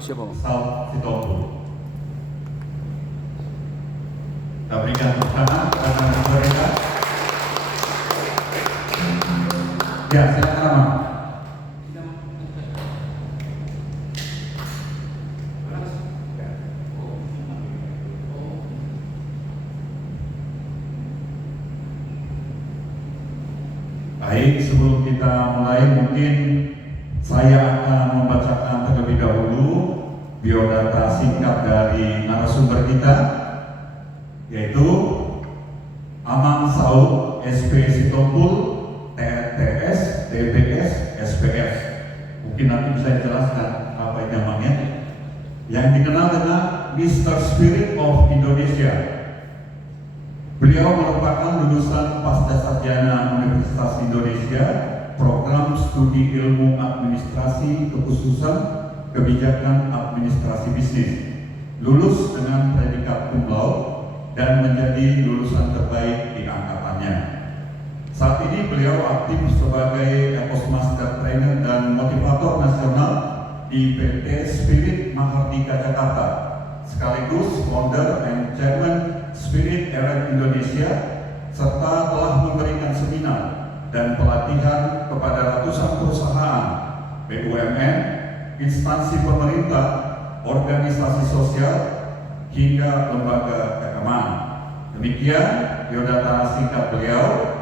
siapa Bang? South Sitompul. Kita berikan tepuk tangan kepada mereka. Ya, silakan Bang. Baik, sebelum kita mulai mungkin saya akan membacakan terlebih dahulu biodata singkat dari narasumber kita, yaitu Amang Saud, SP Sitompul, TNTS, DBS, SPS. Mungkin nanti bisa dijelaskan apa itu namanya. Yang dikenal dengan Mr. Spirit of Indonesia. Beliau merupakan lulusan Pascasarjana Universitas Indonesia, program studi ilmu administrasi kekhususan kebijakan administrasi bisnis. Lulus dengan predikat cum laude dan menjadi lulusan terbaik di angkatannya. Saat ini beliau aktif sebagai Postmaster Trainer dan Motivator Nasional di PT Spirit Mahardika Jakarta, sekaligus founder and chairman Spirit Airline Indonesia, serta telah memberikan seminar dan pelatihan kepada ratusan perusahaan, BUMN, instansi pemerintah, organisasi sosial, hingga lembaga keagamaan. Demikian biodata singkat beliau.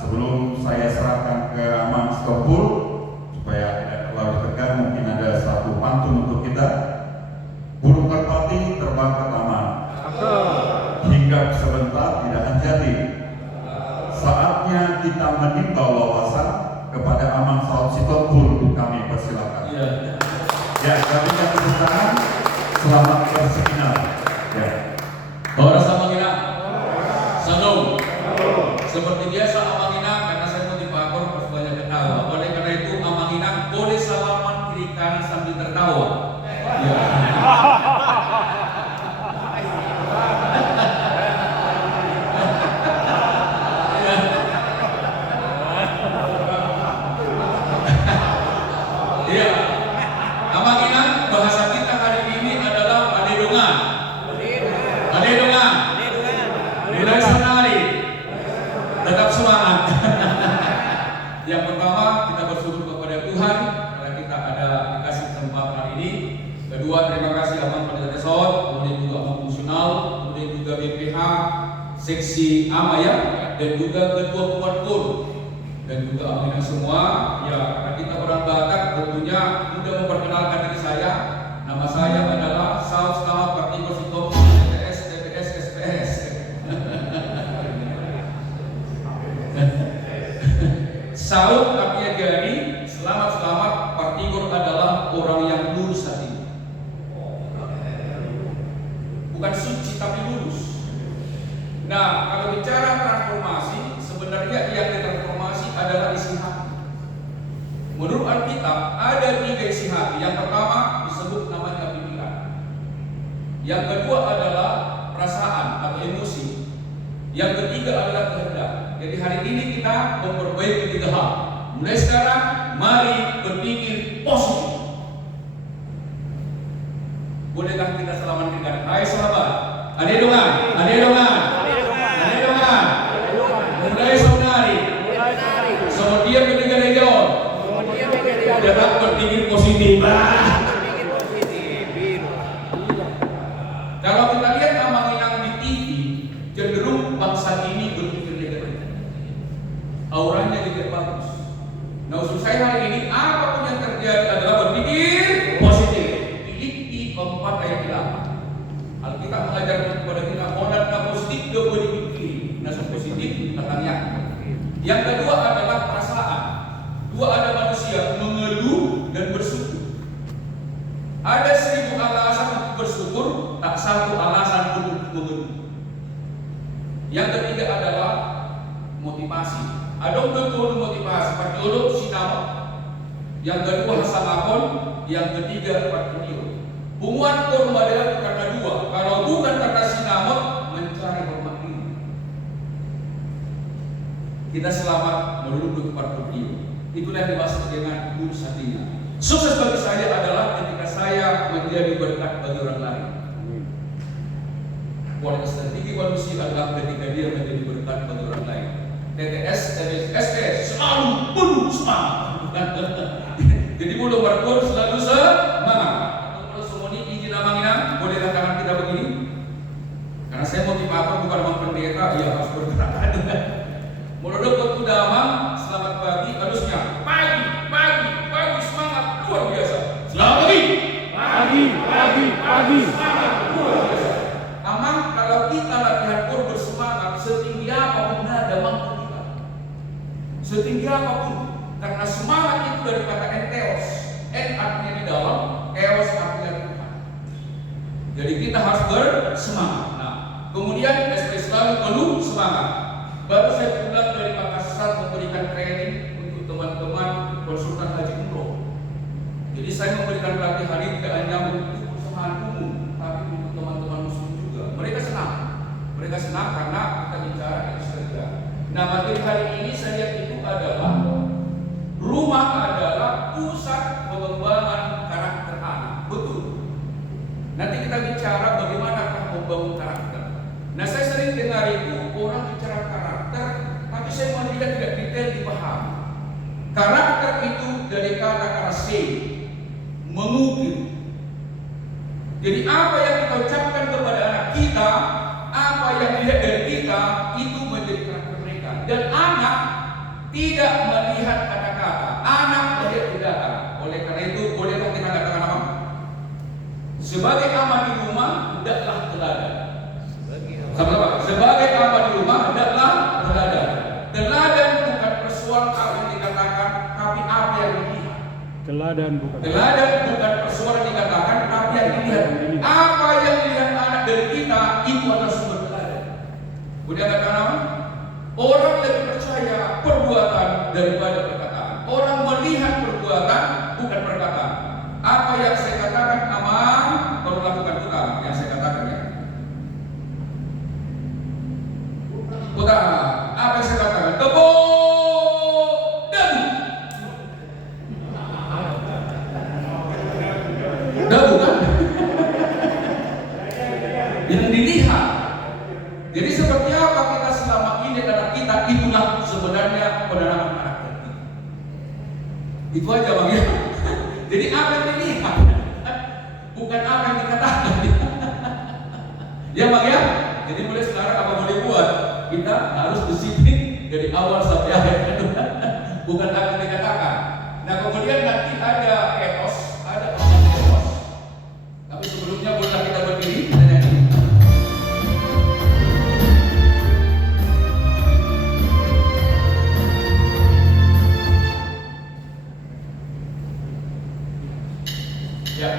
Sebelum saya serahkan ke Amang Sitompul, supaya tidak terlalu tegang, mungkin ada satu pantun untuk kita. Burung merpati terbang ke taman, hinggap sebentar tidak akan jadi. Saatnya kita menimba wawasan kepada Amang Saud Sitompul. Kami persilakan. Ya, kami akan tepuk tangan. Selamat berseminar. Ya. Bahwa rasa Amangina, Salam. Seperti biasa Amangina, karena saya motivator harus banyak ketawa. Oleh karena itu Amangina boleh salaman kiri kanan sambil tertawa. Ya. Iya. Amangina, bahasa kita hari ini adalah padedongan. Padedongan. Mulai senari. Tetap semangat. Yang pertama, kita bersyukur kepada Tuhan karena kita ada dikasih kesempatan ini. Kedua, terima kasih Amang Pendeta Sot, kemudian juga Amang Fungsional, kemudian juga BPH Seksi Amaya, dan juga Ketua Kuatkur, dan juga Amina semua. Ya, karena kita orang Batak, tentunya mudah memperkenalkan diri saya. Nama saya adalah Saud Selamat Parti Sitompul, TNTS, DBS, SPS. Saud artinya jadi, selamat Partigor adalah orang yang lurus hati. Bukan suci tapi lurus. Nah, kalau bicara transformasi, sebenarnya yang ditransformasi adalah isi hati. Menurut Alkitab ada 3 isi hati. Yang pertama disebut namanya pikiran. Yang kedua adalah perasaan atau emosi. Yang ketiga adalah kehendak. Jadi hari ini kita memperbaiki 3 hal. Mulai sekarang, mari berpikir positif. Bolehkah kita selamat dengan hai sahabat? Adedongan, adedongan, adedongan. Mulai saudari. Kemudian ketiga region. Tetap berpikir positif. Kalau kita lihat Amangina di TV, cenderung bangsa ini berpikir negatif. Auranya tidak bagus. Nah, usul saya hari ini, apapun yang terjadi adalah berpikir positif. Filipi 4 ayat 8. Alkitab mengajarkan kepada kita modal positif boleh dipikir. Nasa positif katanya. Yang kedua adalah perasaan. Dua ada manusia mengeluh dan bersyukur. Ada 1000 alasan untuk bersyukur, tak satu alasan untuk mengeluh. Yang ketiga adalah motivasi. Ada betul motivasi, pertolong sinama. Yang kedua hasalakon, yang ketiga pertolong. Bunguan kormadel karena 2. Kalau bukan karena sinama, mencari hormat ini. Kita selamat melulu kepada pertolong. Itulah yang dimaksud dengan lurus hatinya. Sukses bagi saya adalah ketika saya menjadi berkat bagi orang lain. Kualitas tertinggi manusia adalah ketika dia menjadi berkat bagi orang lain. TTS, selalu penuh semangat. Jadi mulut berpur selalu semangat. Kalau semua ini izin namanya, boleh tangan kita begini. Karena saya motivator bukan orang pendeta, ya harus bergerak. Mulut berpur damang, selamat pagi, harusnya pagi, semangat luar biasa. Selamat pagi, semangat luar biasa. Aman kalau kita latihan pur bersemangat setinggi apapun nada mampu kita. Setinggi apapun. Karena semangat itu dari kata entheos. En artinya di dalam, eos artinya Tuhan. Jadi kita harus bersemangat. Nah, kemudian SP selalu penuh semangat. Baru saya pulang dari Makassar memberikan training untuk teman-teman konsultan haji umroh. Jadi saya memberikan pelatihan ini tidak hanya untuk perusahaan umum, tapi untuk teman-teman muslim juga. Mereka senang karena kita bicara ekstra. Nah, materi hari ini saya lihat itu adalah rumah adalah pusat pengembangan karakter anak. Betul. Nanti kita bicara bagaimanakah membangun karakter. Nah, saya sering dengar itu orang bicara karakter, tapi saya melihat tidak detail dipahami. Karakter itu dari kata mengukir. Jadi apa yang kita ucapkan kepada anak kita, apa yang dilihat dari kita, itu menjadi karakter mereka. Dan anak tidak melihat kata-kata, anak melihat tindakan. Oleh karena itu, bolehkah kita katakan apa? Sebagai ama di rumah, hendaklah teladan. Sama-sama. Sebagai ama di rumah, hendaklah teladan. Teladan bukan persoalan apa yang dikatakan, tapi apa yang dilihat. Teladan bukan persoalan dikatakan, tapi yang dilihat. Apa yang dilihat anak dari kita, itu adalah sumber teladan. Udah katakan apa? Orang lebih percaya perbuatan daripada perkataan. Orang melihat perbuatan bukan perkataan. Apa yang saya katakan aman, baru lakukan utama yang saya katakan ya. Utama. Apa yang saya katakan? Tepuk dagu. Dagu kan? Yang dilihat. Jadi seperti apa kita selama ini adalah kita, itulah sebenarnya penanaman karakter kita. Itu aja Bang ya. Jadi apa yang dilihat, bukan apa yang dikatakan. Ya Bang ya. Jadi mulai sekarang apa boleh buat, kita harus disiplin dari awal sampai akhir. Bukan apa yang dikatakan. Nah kemudian nanti ada etos, ada etos. Tapi sebelumnya boleh kita berdiri dan nyanyi. Ya.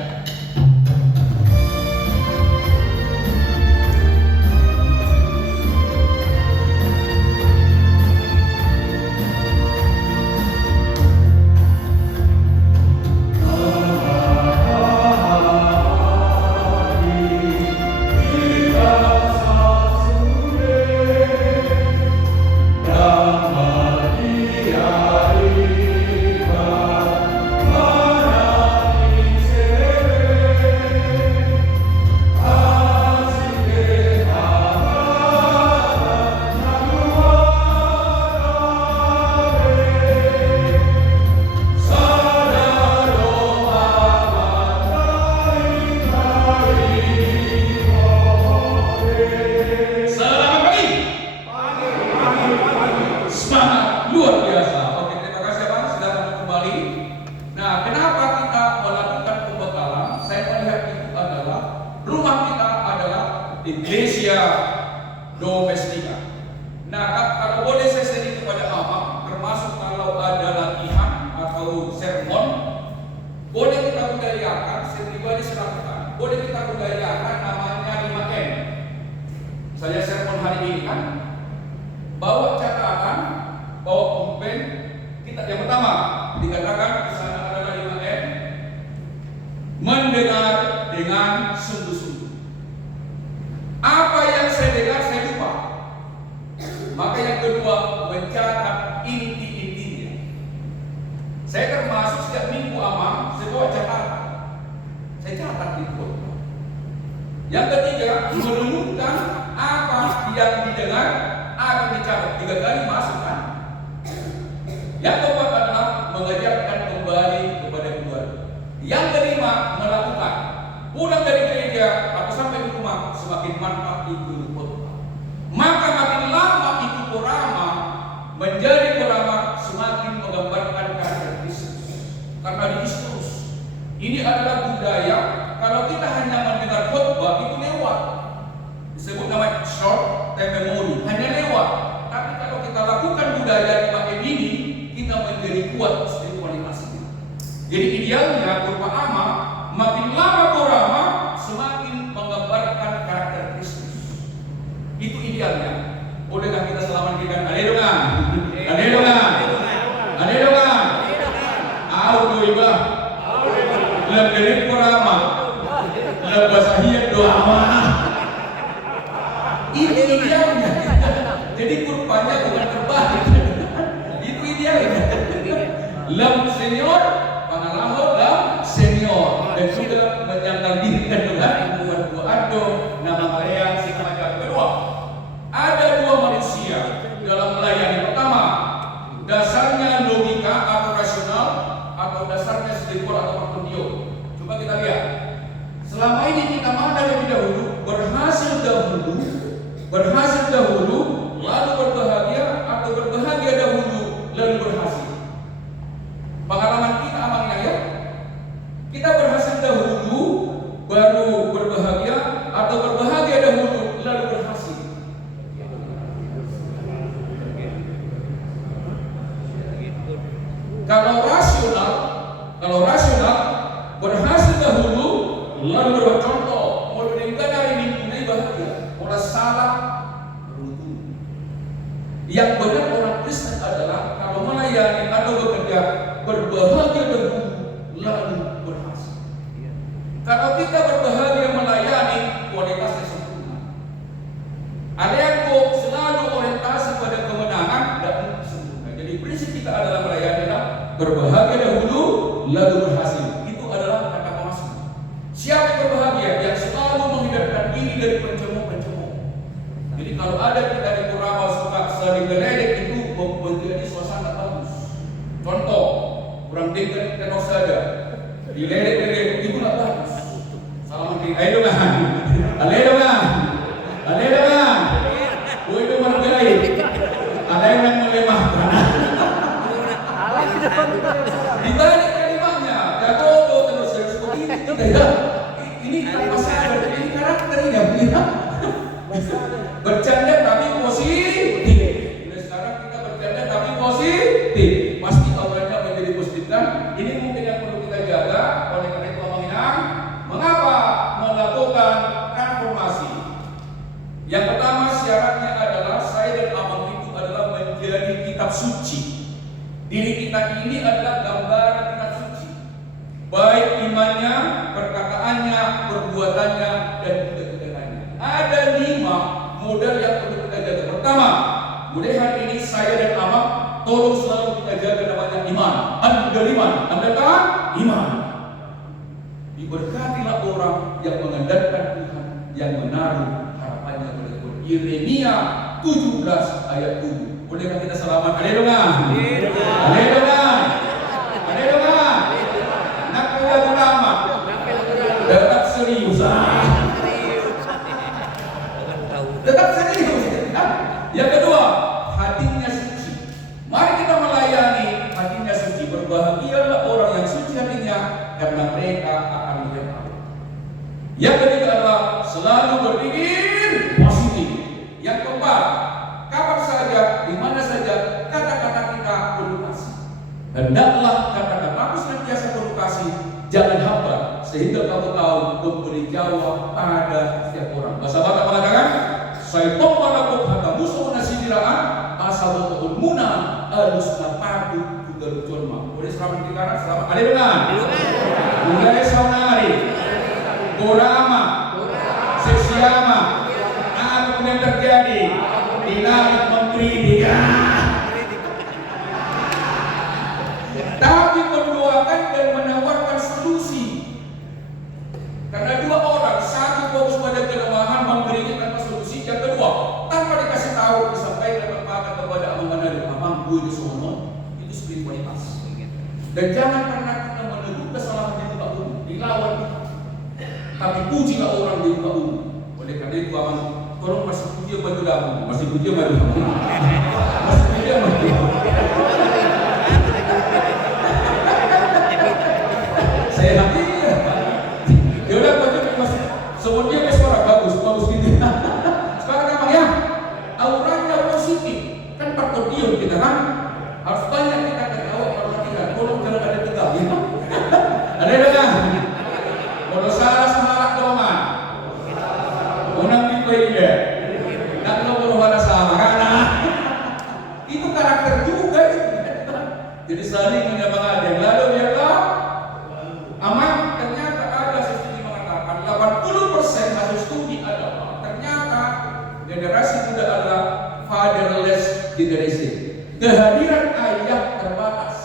Iglesia domestika. Nah, kalau boleh saya sering kepada Abang, termasuk kalau ada latihan atau sermon, boleh kita budayakan, saya pribadi silakan. Boleh kita budayakan namanya 5M. Saya sermon hari ini kan, bawa catatan, bawa pulpen. Kita yang pertama dikatakan di sana adalah 5M. Mendengar dengan sungguh-sungguh. Apa yang saya dengar saya lupa. Maka yang kedua mencatat inti-intinya. Saya termasuk setiap minggu amang, saya bawa catatan. Saya catat itu. Yang ketiga, merenungkan apa yang didengar akan dicatat 3 kali masukkan. Yang keempat adalah mengajarkan kembali kepada keluarga. Yang kelima, melakukan. Pulang dari gereja atau sampai di rumah semakin mantap ikut khotbah. Maka makin lama ikut korama menjadi korama semakin menggambarkan karakter Kristus. Karena di Kristus ini adalah budaya. Kalau kita hanya mendengar khotbah itu lewat. Disebut nama short term memory, hanya lewat. Tapi kalau kita lakukan budaya di pakai ini, kita menjadi kuat spiritualitasnya. Jadi idealnya kurva ama makin lama korama semakin menggambarkan karakter Kristus. Itu idealnya. Bolehkah kita selamat berikan haleluya? Haleluya. Haleluya. Audo iba. Lebih korama. Lebih sahih doa. Itu idealnya. Jadi kurvanya bukan terbalik. Itu idealnya. Lam senior, pengalaman lam senior. Dan sudah menyangkal diri dan Tuhan berdoa nama Maria si macam kedua. Ada 2 manusia dalam melayani. Pertama, dasarnya logika atau rasional atau dasarnya spiritual atau pertundio. Coba kita lihat. Selama ini kita mana lebih dahulu berhasil dahulu lalu berbahagia atau berbahagia dahulu lalu berhasil. Pengalaman kita amalnya ya. Kita berhasil dahulu baru berbahagia atau berbahagia dahulu lalu berhasil. Kalau rasional berhasil dahulu lalu berbuat contoh. Mau dengan hari ini bahagia, orang salah beruntung. Yang benar orang Kristen adalah kalau melayani atau bekerja berbahagia dahulu lalu berhasil. Kalau kita berbahagia melayani, kualitasnya sempurna. Ada yang selalu orientasi pada kemenangan dan sempurna. Jadi prinsip kita adalah melayani adalah berbahagia dahulu lalu berhasil. Itu adalah kata Paulus. Siapa yang berbahagia? Yang selalu menghindarkan diri dari pencemooh-pencemooh. Jadi kalau ada kita di Kurama suka saling geledek itu menjadi suasana bagus. Contoh, orang tinggal tenor saja diledek-ledek itu nggak bagus. Salam tinggal, ayo dong, haleluya, haleluya. Oh itu menggerai, ada yang melemahkan. Dibalik kalimatnya, jago terus seperti ini tidak. Ini tanpa sadar, ini karakternya dia. Bercanda tapi positif. Nah, sekarang kita bercanda tapi positif. Pasti awalnya menjadi positif kan? Ini mungkin yang perlu kita jaga. Oleh karena itu Aminang, mengapa melakukan transformasi? Yang pertama syaratnya adalah saya dan Abang itu adalah menjadi kitab suci. Diri kita ini adalah gambaran kitab suci. Baik imannya, perkataannya, perbuatannya, dan juga tindakannya. Ada 5 modal yang perlu kita jaga. Pertama, mulai hari ini saya dan Abang tolong selalu kita jaga namanya iman. Ada iman, Anda tahu? Iman. Diberkatilah orang yang mengandalkan Tuhan, yang menaruh harapannya pada Tuhan. Yeremia 17 ayat 7. Bolehkah kita selamat? Haleluya. Haleluya. Haleluya. Nak lagu lama. Tetap serius. Tetap serius. Yang kedua, hatinya suci. Mari kita melayani hatinya suci. Berbahagialah orang yang suci hatinya karena mereka akan melihat Allah. Yang ketiga adalah selalu berpikir positif. Yang keempat, kapan saja, di mana saja kata-kata kita penuh kasih. Hendaklah kata-kataku senantiasa penuh kasih, jangan hambar, sehingga kamu tahu memberi jawab pada setiap orang. Bahasa Batak mengatakan, saya tombalakum hata musuh nasidirakan, asal betul muna alus napatu juga luculma. Boleh selamat di kanan, selamat. Haleluya. Mulai saunari, Borama, Sesiama, apa yang terjadi? Dinamik mengkritik. Tapi Dan jangan pernah kita menegur kesalahan di muka umum, dilawan. Tapi pujilah orang di muka umum. Oleh karena itu, tolong masih puji baju dalam, masih puji baju dalam, masih puji baju. Saya nanti, dia udah baju masih, semuanya suara bagus gitu. Sekarang memang ya, auranya positif, kan parkodion kita kan, harus banyak kita ketawa perhatikan, tolong jangan ada tegang ya. Ada dengar? Kalau salah semarak doma, unang dipeile, nak lo berubah sama karena itu karakter juga itu. Jadi saling menyemangati. Yang lalu biarlah aman. Ternyata ada studi mengatakan 80% hasil studi adalah ternyata generasi muda adalah fatherless generation. Kehadiran ayah terbatas.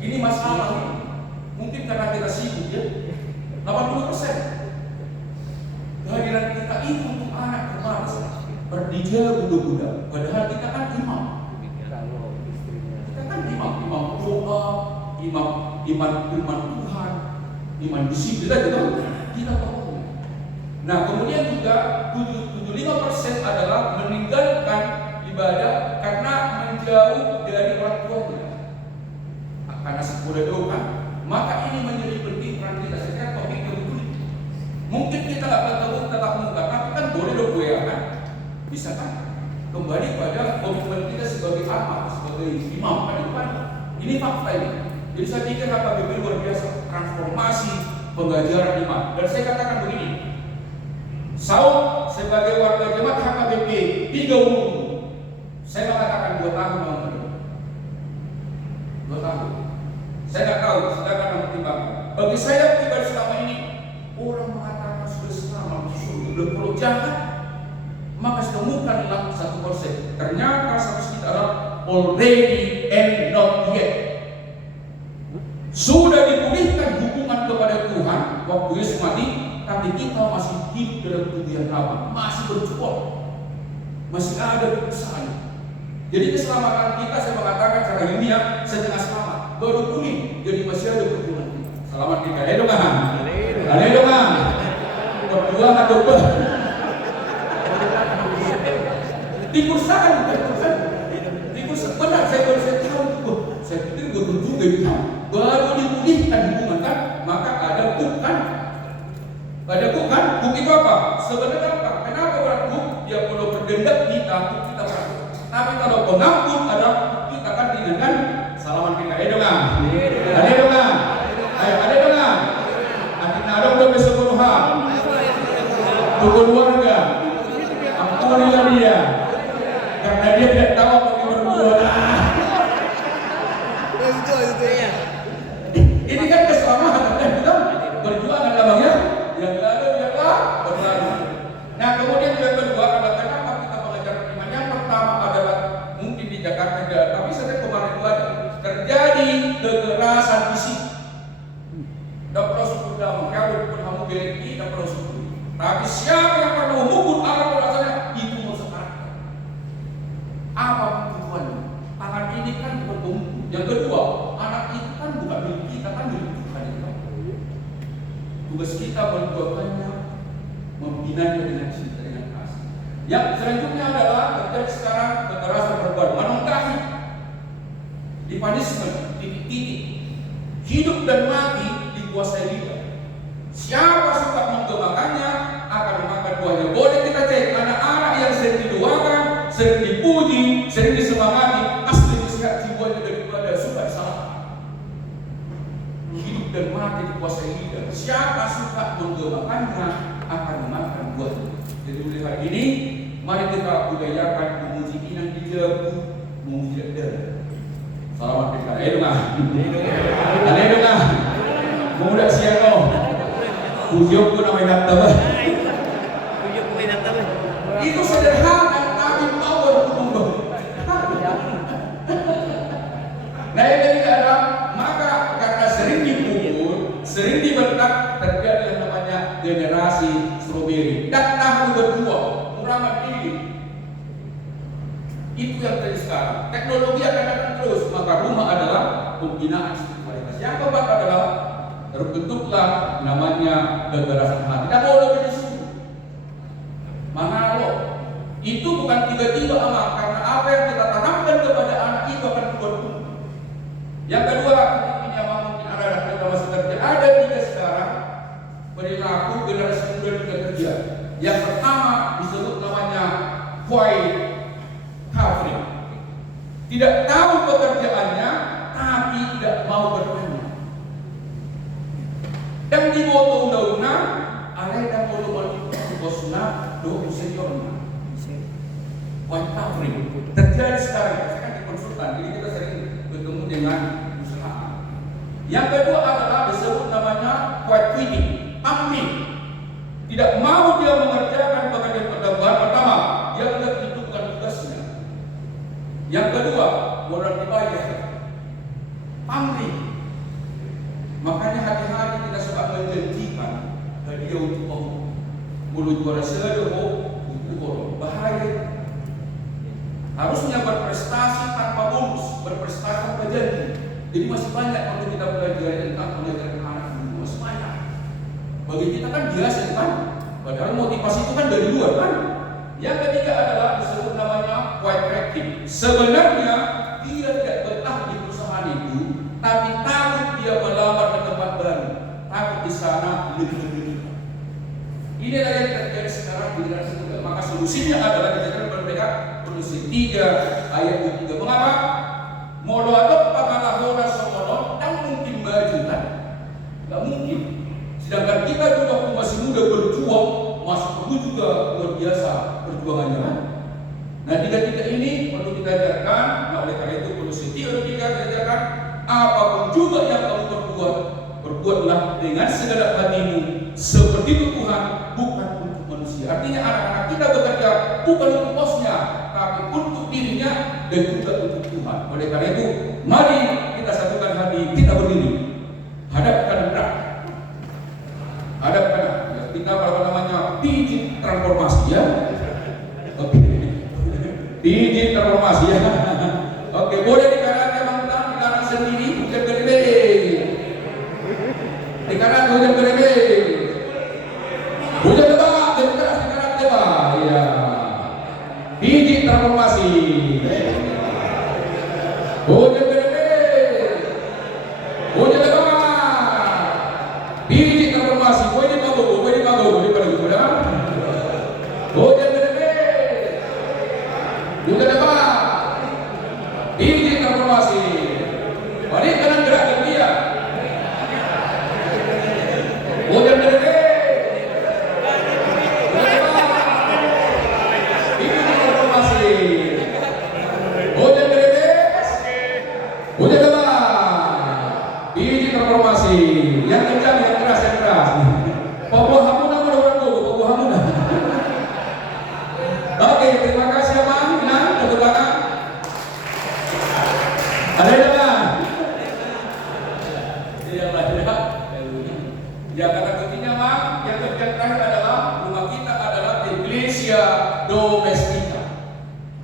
Ini masalah ini. Mungkin karena kita sibuk ya. 80% kehadiran kita itu untuk anak terbatas. Berdijal budak-budak. Padahal kita kan imam. Kita kan imam doa, imam firman Tuhan, imam disiplin gitu. Kita tahu. Nah, kemudian juga 75% adalah meninggalkan ibadah karena menjauh dari orang tuanya. Karena sekolah doa, maka ini menjadi penting peran kita. Saya kira topik betul. Mungkin kita nggak ketemu tatap muka, tapi kan boleh dong gue ya kan? Bisa kan? Kembali pada komitmen kita sebagai amal, sebagai imam kan itu kan? Ini fakta ini. Jadi saya pikir HKBP luar biasa transformasi pengajaran iman. Dan saya katakan begini, Saud sebagai warga jemaat HKBP 3 umur, saya mengatakan 2 tahun mau 2 tahun. Saya nggak tahu, silakan mempertimbangkan. Bagi saya pribadi selama ini, orang mengatakan sudah selama sudah kalau jahat, maka temukanlah 1%. Ternyata status kita adalah already and not yet. Sudah dipulihkan hubungan kepada Tuhan waktu Yesus mati, tapi kita masih hidup dalam tubuh yang lama, masih berjuang, masih ada perusahaan. Jadi keselamatan kita, saya mengatakan secara ilmiah setengah selamat, baru pulih, jadi masih ada perjuangan kita. Selamat kita, ayo dong, ayo dong, berjuang atau ber? Di perusahaan, benar saya tahu, saya pikir betul juga itu. Baru dipulihkan hubungan kan, maka ada bukan? Buk itu apa? Sebenarnya apa? Kenapa berat buk? Dia perlu berdendam kita berat. Tapi kalau pengampun ada kita kan dengan salaman kita. Ayo dong, ayo dong, ayo dong. Akhirnya ada udah besok Tuhan. Tukul warga, ampunilah dia, karena dia tidak tahu apa yang berbuat. Ini kan keselamatan dan kita berjuang adalah ya. Yang lalu biarlah berlalu. Nah, kemudian yang kedua adalah kenapa kita mengajar iman. Yang pertama adalah mungkin di Jakarta juga, tapi sejak kemarin itu ada terjadi kekerasan fisik. Dapat syukur dalam kalau pun kamu berhenti dapat syukur. Tapi siapa yang pernah menghukum Allah rasanya itu mau sekarang. Apa tujuannya? Tangan ini kan bukan pemukul. Yang kedua, anak itu kan bukan milik kita, kan milik Tuhan itu. Tugas kita mendoakannya, membinanya dengan cinta, dengan kasih. Yang selanjutnya adalah terjadi sekarang kekerasan perempuan, menungkahi, di punishment, titik-titik, hidup dan mati dikuasai lidah. Siapa suka menggemakannya akan memakan buahnya. Boleh kita cek anak-anak yang sering didoakan, sering dipuji, sering disemangati, pasti sehat jiwanya daripada suka disalahkan. Hidup dan mati dikuasai lidah. Siapa suka menggemakannya akan memakan buahnya. Jadi mulai hari ini, mari kita budayakan memuji inang di jabu, memuji darah. Selamat kita. Ayo dong, muda siapa? Pujian pun namanya datang. Itu sederhana, tapi power untuk. Nah yang ketiga adalah maka karena sering dipukul, sering dibentak, terjadi yang namanya generasi stroberi. Dan tahu berjuang, merawat diri. Itu yang terjadi sekarang. Teknologi akan datang terus, maka rumah adalah pembinaan spiritualitas. Yang keempat adalah terbentuklah namanya kekerasan hati. Tidak boleh begitu. Mengalah. Itu bukan tiba-tiba amal, karena apa yang kita tanamkan kepada anak itu akan keluar. Yang kedua, ini mungkin ada kita masih kerja. Ada 3 sekarang perilaku generasi muda di kerja. Yang pertama disebut namanya white covering. Tidak tahu pekerjaannya, tapi tidak mau bertanya. Dan di bawah undang-undang, ada yang mau bosna, do seniornya. White covering terjadi sekarang. Saya kan di konsultan, jadi kita sering bertemu dengan usaha. Yang kedua adalah disebut namanya white quitting, pamrih. Tidak mau dia mengerjakan pekerjaan pertambahan. Pertama, dia tidak itu bukan tugasnya. Yang kedua, orang dibayar, pamrih. Makanya hati-hati kita suka menjanjikan hadiah untuk Allah. Mulut juara sedoho, untuk orang bahaya. Harusnya berprestasi tanpa bonus, berprestasi tanpa janji. Jadi masih banyak waktu kita belajar tentang pengajaran anak itu, masih banyak. Bagi kita kan biasa kan, padahal motivasi itu kan dari luar kan. Yang ketiga adalah disebut namanya white cracking. Sebenarnya dia tidak betah di perusahaan itu, tapi takut dia melamar ke tempat baru, takut di sana lebih. Inilah yang terjadi sekarang di generasi muda. Maka solusinya adalah dijadikan berbeda. Solusi 3 ayat 3. Mengapa? Molo atau pamalahora somono dan mungkin baju kan? Gak mungkin. Sedangkan kita juga waktu masih muda berjuang, masuk perlu juga luar biasa perjuangannya kan? Nah 3 ini perlu kita ajarkan. Nah oleh karena itu solusi 3 kita ajarkan. Apapun juga yang kamu perbuat, perbuatlah dengan segenap hatimu seperti itu Tuhan, bukan untuk manusia. Artinya anak-anak kita bekerja bukan untuk bosnya, tapi untuk dirinya dan juga untuk Tuhan. Oleh karena itu, mari kita satukan hati, kita berdiri, hadapkan berat, hadapkan. Ya, kita apa namanya biji transformasi ya. Oke, biji transformasi ya. Oke, boleh dikarenakan teman-teman dikarenakan sendiri, bukan gede. Dikarenakan hujan gede. Hujan lebat, dan keras dikarenakan lebat. Ya. Biji transformasi. Hujan gede. Hujan lebat. Biji transformasi. Boleh dibago. Hujan gede. Hujan lebat. Biji transformasi. Balik kanan gerakkan dia. Hujan gede. Yang kencang, yang keras, yang keras. Papua Hamuna mana orang tuh? Papua Hamuna. Oke, terima kasih ya Bang. Nah, tepuk tangan. Ada yang Bang? Yang lain ya. Ya kata kuncinya Bang, yang terakhir adalah rumah kita adalah Iglesia Domestika.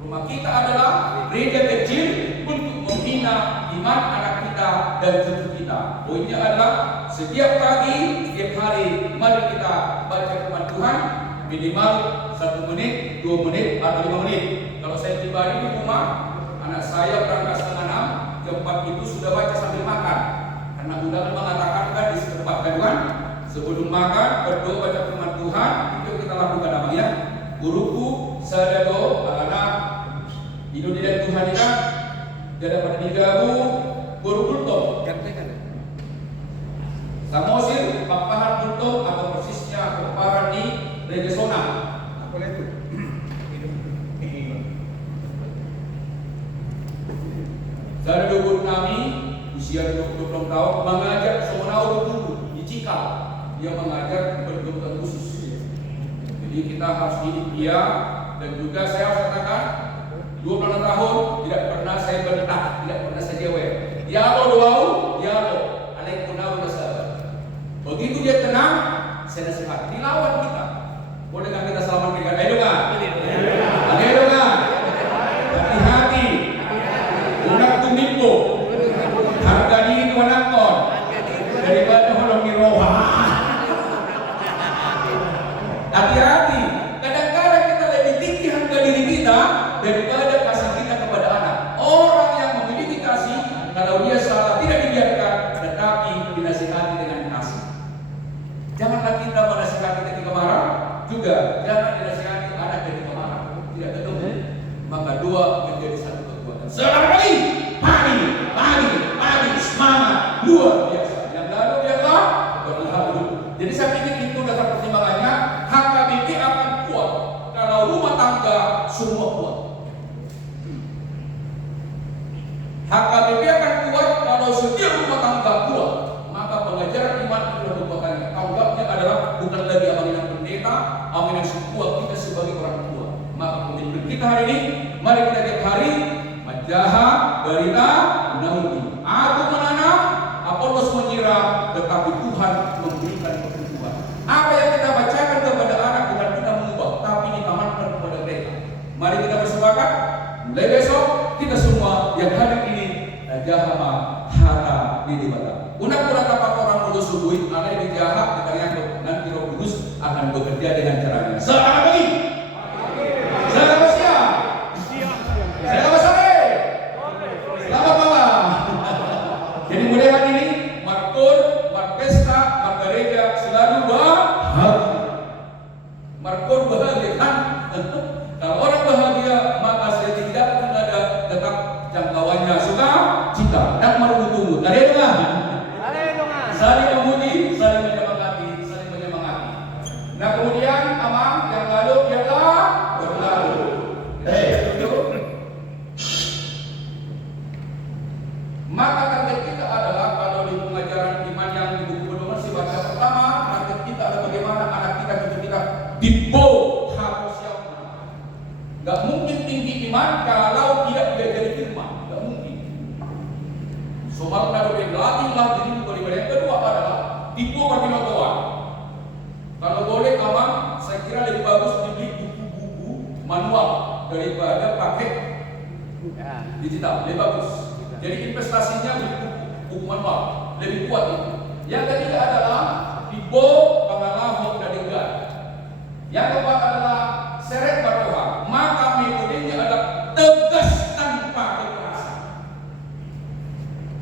Rumah kita adalah gereja kecil untuk membina iman anak kita dan cucu kita. Poinnya adalah setiap pagi, setiap hari, mari kita baca firman Tuhan minimal 1 menit, 2 menit, atau 5 menit. Kalau saya pribadi di rumah, anak saya berangkat setengah 6, jam 4 itu sudah baca sambil makan. Karena undangan mengatakan kan di setempat kan, sebelum makan berdoa baca firman Tuhan, itu kita lakukan namanya. Guruku sadado anak Indonesia Tuhan kita tidak pada digabung berkultum. Samosir, papahan kultum atau persisnya keparan di Regesona. Apa itu? Dari guru kami usia 20 tahun mengajar Sonau dulu di Cikal. Dia mengajar berkebutuhan khusus. Jadi kita harus didik dia, dan juga saya harus katakan 20 tahun tidak pernah saya bentak, tidak pernah saya jawab. Ya Allah doau, ya Allah, alaikumsalam wasalam. Begitu dia tenang, saya nasihat, dilawan kita. Bolehkah kita selamat dengan ayo kan? Ayo kan? Hati-hati. Unak tumimpo. Harga Kalau dia salah tidak dibiarkan, tetapi dinasihati dengan kasih. Janganlah kita menasihati ketika marah, juga jangan dinasihati anak ketika marah. Tidak ketemu, maka dua menjadi satu kekuatan. Sekali pagi, semangat luar biasa. Yang lalu biarlah berlalu. Jadi saya pikir itu dasar pertimbangannya. HKBP akan kuat kalau rumah tangga semua kuat. HKBP akan kuat kalau setiap rumah tangga kuat. Maka pengajaran iman itu merupakan tanggapnya adalah bukan lagi aminan pendeta, aminan sekuat kita sebagai orang tua. Maka komitmen kita hari ini, mari kita tiap hari menjaha, berita, menahuni. Aku menanam, Apolos menyiram, tetapi Tuhan memberikan pertumbuhan. Apa yang kita bacakan kepada anak bukan kita mengubah, tapi ditamankan kepada mereka. Mari kita bersepakat, mulai besok kita semua yang hadir ini jahama hara di bata. Unak-unak dapat orang mulus subuh, ada yang dijahat, dikalian nanti Roh Kudus akan bekerja dengan caranya. Selamat pagi. Selamat siang. Selamat sore. Selamat malam. Jadi mulai hari ini Markor, Marpesta, Margareja selalu bahagia. Markor bahagia kan? Kalau orang bahagia maka saya tidak akan ada tetap jangkauannya suka cita dan merungut. Ada enggak? Saling memuji, saling menyemangati, saling menyemangati. Nah kemudian aman yang lalu biarlah berlalu. Maka target kita adalah kalau di pengajaran iman yang di buku pedoman si baca pertama, target kita adalah bagaimana anak kita cucu kita dibawa harus yang nggak mungkin tinggi iman kalau tidak diajari firman, nggak mungkin. Soal kalau berlatihlah diri beribadah. Yang kedua adalah dibawa perpindahan. Kalau boleh aman, saya kira lebih bagus dibeli buku-buku manual daripada pakai digital, lebih bagus. Jadi investasinya buku manual lebih kuat itu. Yang ketiga adalah dibawa pengalaman dan dengar. Yang keempat adalah seret berdoa. Maka metodenya adalah tegas tanpa kekerasan.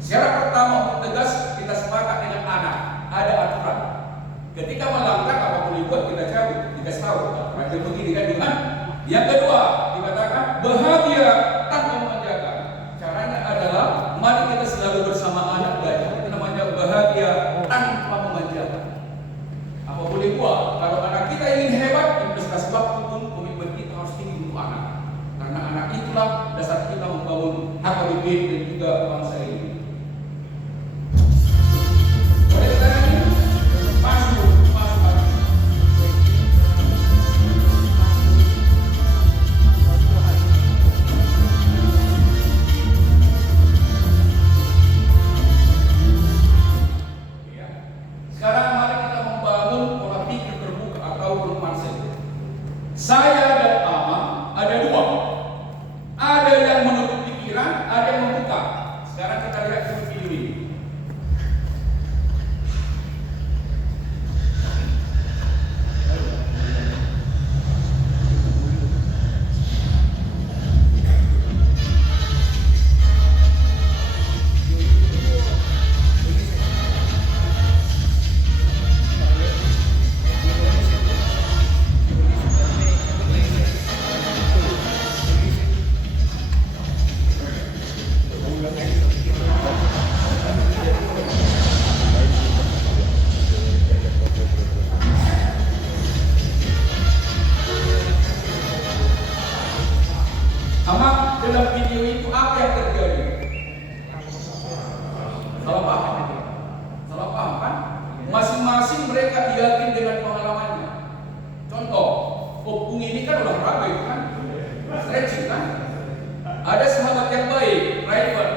Syarat pertama untuk tegas kita sepakat dengan anak ada aturan. Ketika melanggar apapun dibuat kita cabut, dikasih tahu. Macam begini kan Tuhan. Yang kedua dikatakan bahagia tanpa memanjakan. Caranya adalah mari kita selalu bersama anak belajar. Itu namanya bahagia tanpa memanjakan. Apa boleh buat? Kalau anak kita ingin hebat, investasi waktu pun komitmen kita harus tinggi untuk anak. Karena anak itulah dasar kita membangun HKBP dan juga bangsa ini. Boleh kita nyanyi? Masuk. Sekarang mari kita membangun pola pikir terbuka atau growth mindset. Saya dan Ama ada dua. Ada yang menutup pikiran, ada yang membuka. Sekarang kita lihat video ini. Ama dalam video itu apa yang terjadi? Salah paham kan? Masing-masing mereka yakin dengan pengalamannya. Contoh, opung ini kan olahraga itu kan, stretching kan. Ada sahabat yang baik, driver,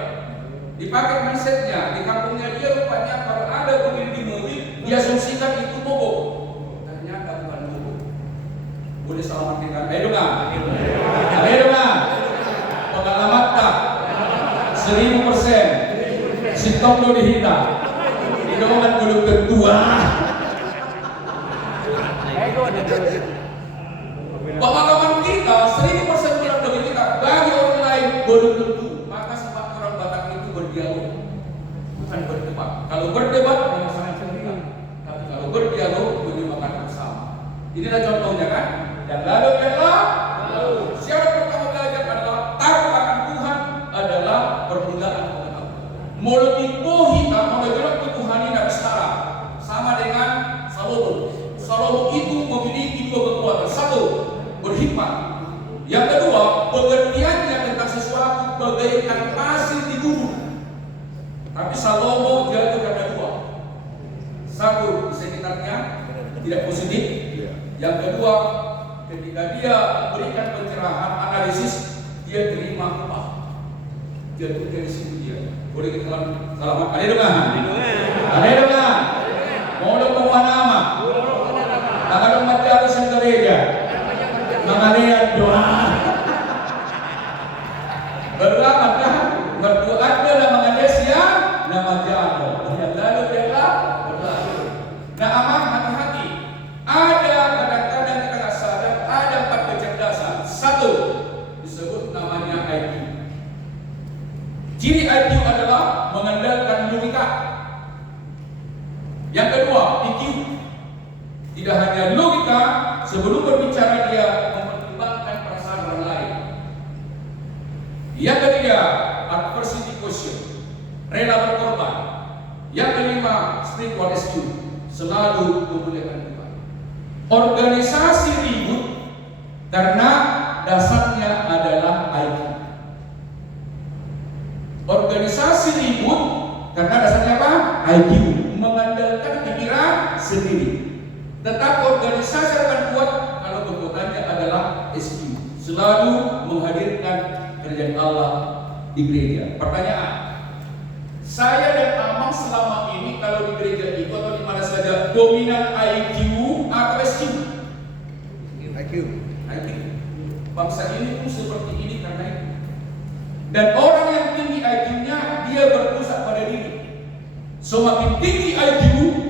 dipakai mindsetnya di kampungnya dia rupanya kalau ada begini di mobil, dia asumsikan itu mogok. Ternyata bukan mogok. Boleh selamatkan. Ayo dong, pengalaman tak 1000%. Si Tokno dihitam. Hidungan belum ketua. Pengalaman kita 1000% dalam diri kita bagi orang lain belum tentu. Maka sebab orang Batak itu berdialog. bukan berdebat. Kalau berdebat memang sangat cerita, tapi kalau berdialog menyumbangkan bersama. Inilah contohnya kan. Yang lalu ialah syarat pertama belajar adalah takut akan Tuhan adalah perbudakan kepada Allah. Melebihi Tuhan ini tidak setara, sama dengan Salomo. Salomo itu memiliki dua kekuatan. Satu, berhikmat. Yang kedua, pengertiannya tentang sesuatu bagaikan pasir di gunung. Tapi Salomo jatuh karena dua. Satu, di sekitarnya tidak positif. Yang kedua, ketika dia memberikan pencerahan analisis, dia terima apa? Jatuh dari situ dia. Boleh kita selamat. Haleluya. Mau bawa nama. Akan majalis yang gereja. Mengalian doa. Berlamatlah berdoa dalam mengadesia nama jalo. Yang lalu ialah berlalu. Nah, aman hati-hati. Ada kadang-kadang kita nggak sadar ada 4 kecerdasan. Satu disebut namanya IQ. Ciri IQ adalah mengandalkan logika. Yang kedua, EQ. Tidak hanya logika, sebelum berbicara dia mempertimbangkan perasaan orang lain. Yang ketiga, adversity quotient, rela berkorban. Yang kelima, spiritual attitude, selalu memuliakan Tuhan. Organisasi ribut karena dasarnya adalah IQ. Organisasi ribut karena dasarnya apa? IQ, mengandalkan pikiran sendiri. Tetapi organisasi akan kuat kalau kekuatannya adalah SQ, selalu menghadirkan kerajaan Allah di gereja. Pertanyaan, saya dan Amang selama ini kalau di gereja itu atau di mana saja dominan IQ atau SQ? IQ. Bangsa ini pun seperti ini karena itu. Dan orang yang tinggi IQ-nya dia berpusat pada diri. Semakin tinggi IQ,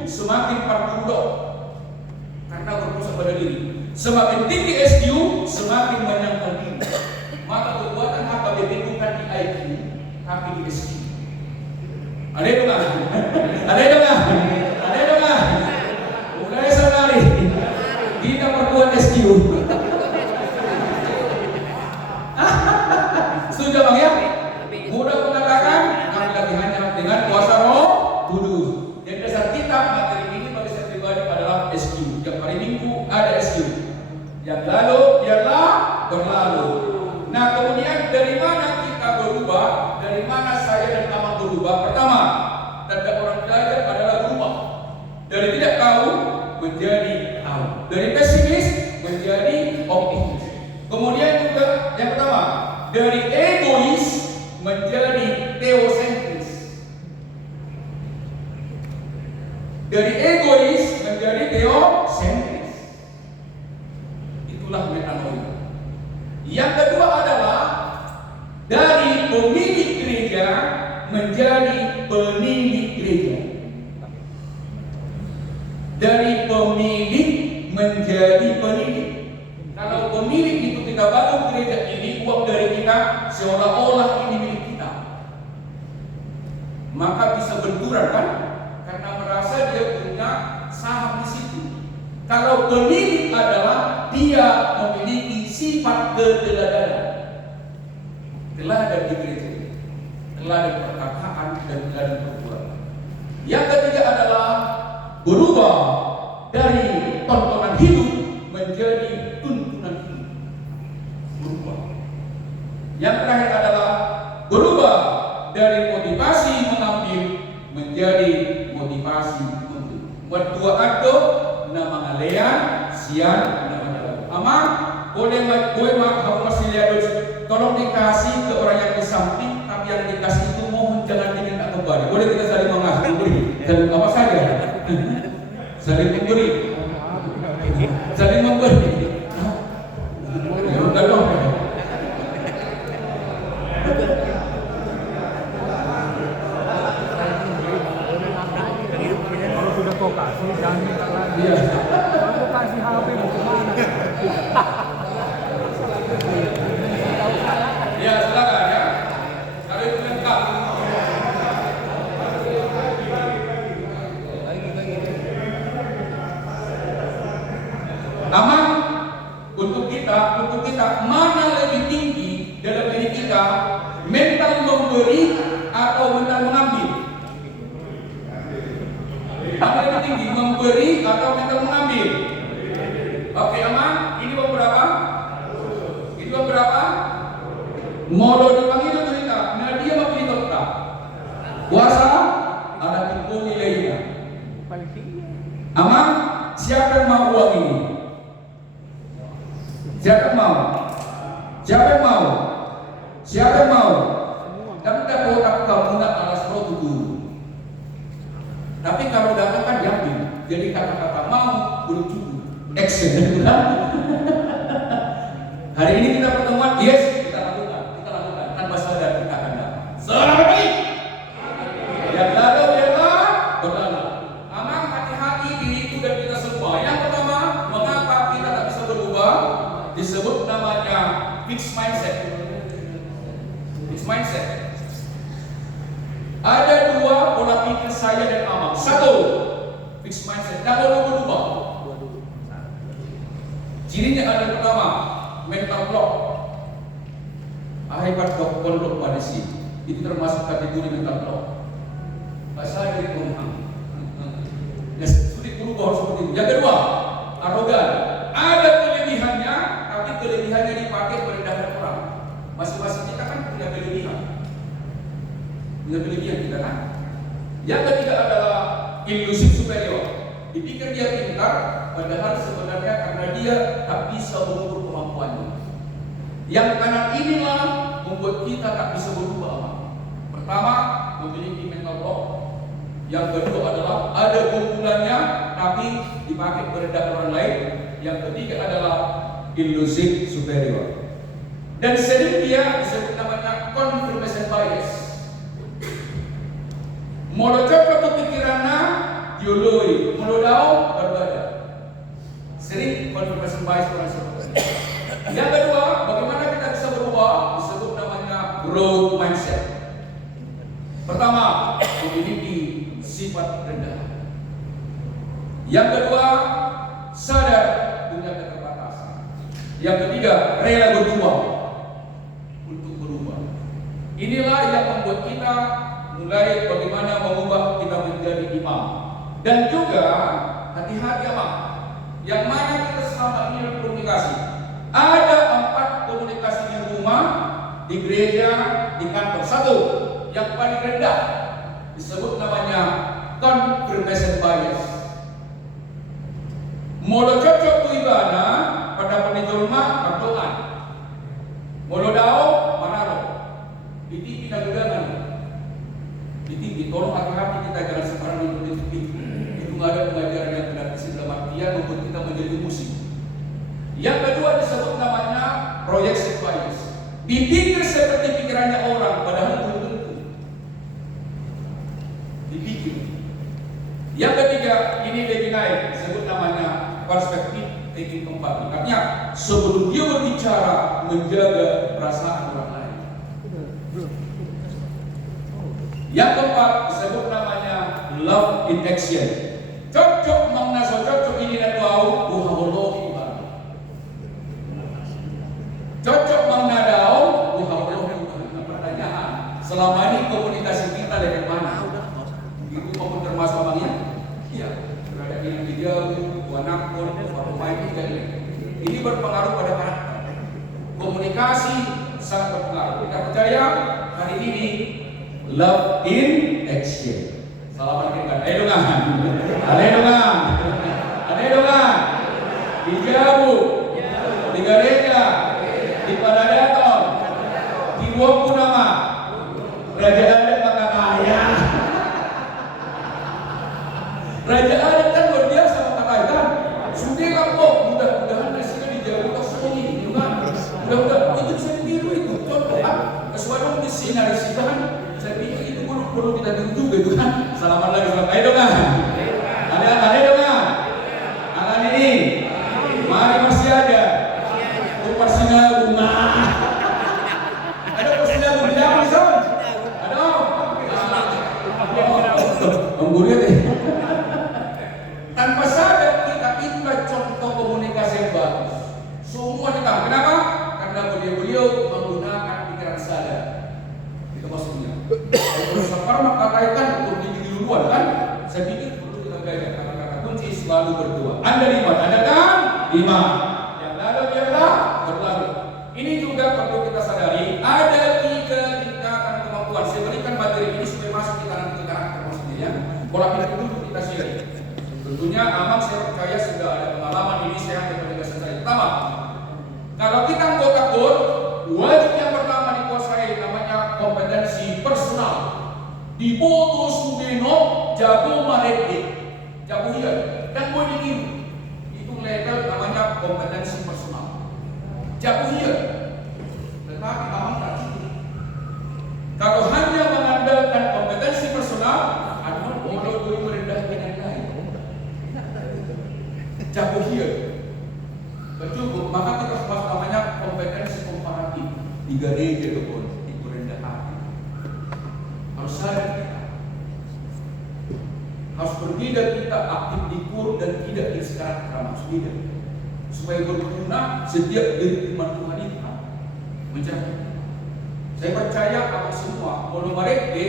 semakin parah karena berpusat pada diri. Semakin tinggi SQ, semakin menyangkal diri. Maka kekuatan apa bukan di IQ, tapi di SQ. Haleluya. Mulai sekali kita perkuat SQ. Setuju Bang ya? Mudah mengatakan kami lagi hanya dengan kuasa Roh Kudus. Dan dasar kita materi ini bagi saya pribadi adalah SQ. Yang hari Minggu ada SQ. Yang lalu biarlah berlalu. Nah, kemudian dari mana kita berubah? Dari mana saya dan kamu berubah? Pertama, tanda orang belajar adalah berubah. Dari tidak tahu menjadi tahu. Dari pesimis menjadi optimis. Kemudian juga yang pertama, dari egois menjadi teosentris. Dari egois menjadi teosentris. Itulah metanoia. Yang kedua adalah dari pemilik gereja menjadi penilik gereja. Dari pemilik menjadi penilik. Kalau pemilik itu kita bangun gereja ini, uang dari kita seolah-olah ini milik kita, maka bisa benturan kan? Karena merasa dia punya saham di situ. Kalau pemilik adalah dia memiliki sifat keteladanan, teladan di gereja, teladan perkataan dan teladan perbuatan. Yang ketiga adalah berubah dari tontonan hidup menjadi tuntunan hidup. Berubah. Yang terakhir adalah berubah dari motivasi mengambil menjadi motivasi untuk. Berdua ado nama ngalean sian nama jalan. Ama boleh masih lihat tolong dikasih ke orang yang di samping, tapi yang dikasih itu mohon jangan diminta kembali. Boleh kita saling mengasihi memberi dan apa saja. Saling memberi. Saling memberi. Kalau sudah kau kasih, jangan minta lagi. Iya. Kalau kasih HP bagaimana? Ya, silakan ya. Kalau itu lengkap. Mana lebih tinggi, memberi atau kita mengambil? Oke, aman. Ini bab berapa? Ini bab berapa? Molo dipanggil itu kita. Nah dia mau pilih kota. Puasa ada tipu nilainya. Aman. Siapa yang mau uang ini? Siapa yang mau? Siapa yang mau? Siapa yang mau? Tapi tidak boleh kamu nak alas roh dulu. Tapi kalau datang kan yakin. Jadi kata-kata mau belum cukup. Action. Hari ini kita pertemuan, yes, kita lakukan tanpa sadar kita akan dapat. Selamat pagi. Yang lalu berlalu. Aman, hati-hati diriku dan kita semua. Yang pertama, mengapa kita tak bisa berubah? Disebut namanya fixed mindset. Fixed mindset. Ada dua pola pikir saya dan Amang. Satu, fixed mindset. Tidak boleh berubah. Cirinya ada yang pertama, mental block. Akibat block pada sini. Itu termasuk kategori mental block. Bahasa dari Tuhan. Ya, sulit berubah seperti itu. Yang kedua, arogan. Ada kelebihannya, tapi kelebihannya dipakai merendahkan orang. Masing-masing kita kan punya kelebihan. Punya kelebihan kita kan. Yang ketiga adalah ilusi superior. Dipikir dia pintar, padahal sebenarnya karena dia tak bisa mengukur kemampuannya. Yang kanan inilah membuat kita tak bisa berubah. Pertama, memiliki mental block. Yang kedua adalah ada keunggulannya, tapi dipakai merendahkan orang lain. Yang ketiga adalah ilusi superior. Dan sering dia disebut namanya confirmation bias. Molo cocok kepikirannya diului, molo dao berbeda. Sering confirmation bias orang seperti itu. Yang kedua, bagaimana kita bisa berubah? Disebut namanya growth mindset. Pertama, memiliki sifat rendah. Yang kedua, sadar punya keterbatasan. Yang ketiga, rela berjuang untuk berubah. Inilah yang membuat kita mulai bagaimana mengubah kita menjadi imam. Dan juga hati-hati apa? Yang mana kita selama ini berkomunikasi. Ada 4 komunikasi di rumah, di gereja, di kantor. Satu, yang paling rendah disebut namanya confirmation bias. Molo cocok tu ibadah pada penijolma berdoa. Molo dao manaro. Ditinggi nagudangan. Ditinggi. Tolong hati-hati kita jangan sembarang ditinggi. Itu nggak ada pengajaran yang benar di dalam artian membuat kita menjadi musik. Yang kedua disebut namanya projection bias. Dipikir seperti pikirannya orang, padahal belum tentu. Dipikir. Yang ketiga, ini lebih naik, disebut namanya perspektif taking company. Artinya sebelum dia berbicara menjaga perasaan orang lain. Yang keempat disebut namanya love in action. Cocok mengenai cocok ini dan tahu buhawologi baru. Cocok mengenai daun buhawologi baru. Pertanyaan, selama ini komunikasi kita dari mana? Di rumah pun termasuk abangnya? Iya. Ada yang dijauh, wanakon, pemain dan ini berpengaruh pada karakter. Komunikasi sangat berpengaruh. Kita percaya hari ini love in action. Salam alaikum. Ayo dongan. Ayo dongan. Ayo dongan. Di Jabu, di gereja, di Padadaton, di Wokunama, Raja Adat maka kaya. Raja Adat kan luar biasa maka kaya kan. Sudah kok mudah-mudahan presiden di Jawa Tengah juga. Mudah-mudahan itu bisa ditiru itu contoh kan. Kesuatu di sinarisikan. Saya pikir itu perlu kita tiru juga itu kan. Salaman lagi salam. Ayo dong kan. Ada dong kan. Akan ini. Mari masih ada. Persinabung. Ada persinabung di dalam son. Ada. Mengguriat ya. Tanpa sadar kita itulah contoh komunikasi yang bagus. Semua ditangkap. Kenapa? Karena beliau menggunakan pikiran sadar. Itu maksudnya. Kalau Saparma katakan untuk diri duluan kan, saya pikir perlu kita baik-baik. Karena kata kunci selalu berdoa. Anda lima, Anda kan lima. Yang lalu biarlah berlalu. Ini juga perlu kita sadari. Ada 3 tingkatan kemampuan. Saya berikan materi ini supaya masuk kita nanti ke karakter maksudnya ya. Pola pikir dulu kita share. Tentunya Amang saya percaya sudah ada pengalaman ini. Saya hanya penegasan saya. Pertama, kalau kita anggota KOR, wajib yang pertama dikuasai namanya kompetensi personal. Di Boto Subeno, jago marete, jago iya, dan boleh ditiru. Itu level namanya kompetensi personal. Jago iya, tetapi Amang tak cukup. Kalau hanya mengandalkan kompetensi personal, Anda boleh merendahkan yang lain. Jago iya, cukup. Maka kita harus namanya kompetensi komparatif. 3D itu pun itu rendah hati. Harus sadar kita. Harus berbeda kita aktif di KOR dan tidak di sekarang harus beda. Supaya berguna setiap diri firman Tuhan itu mencapai. Saya percaya apa semua kalau mereka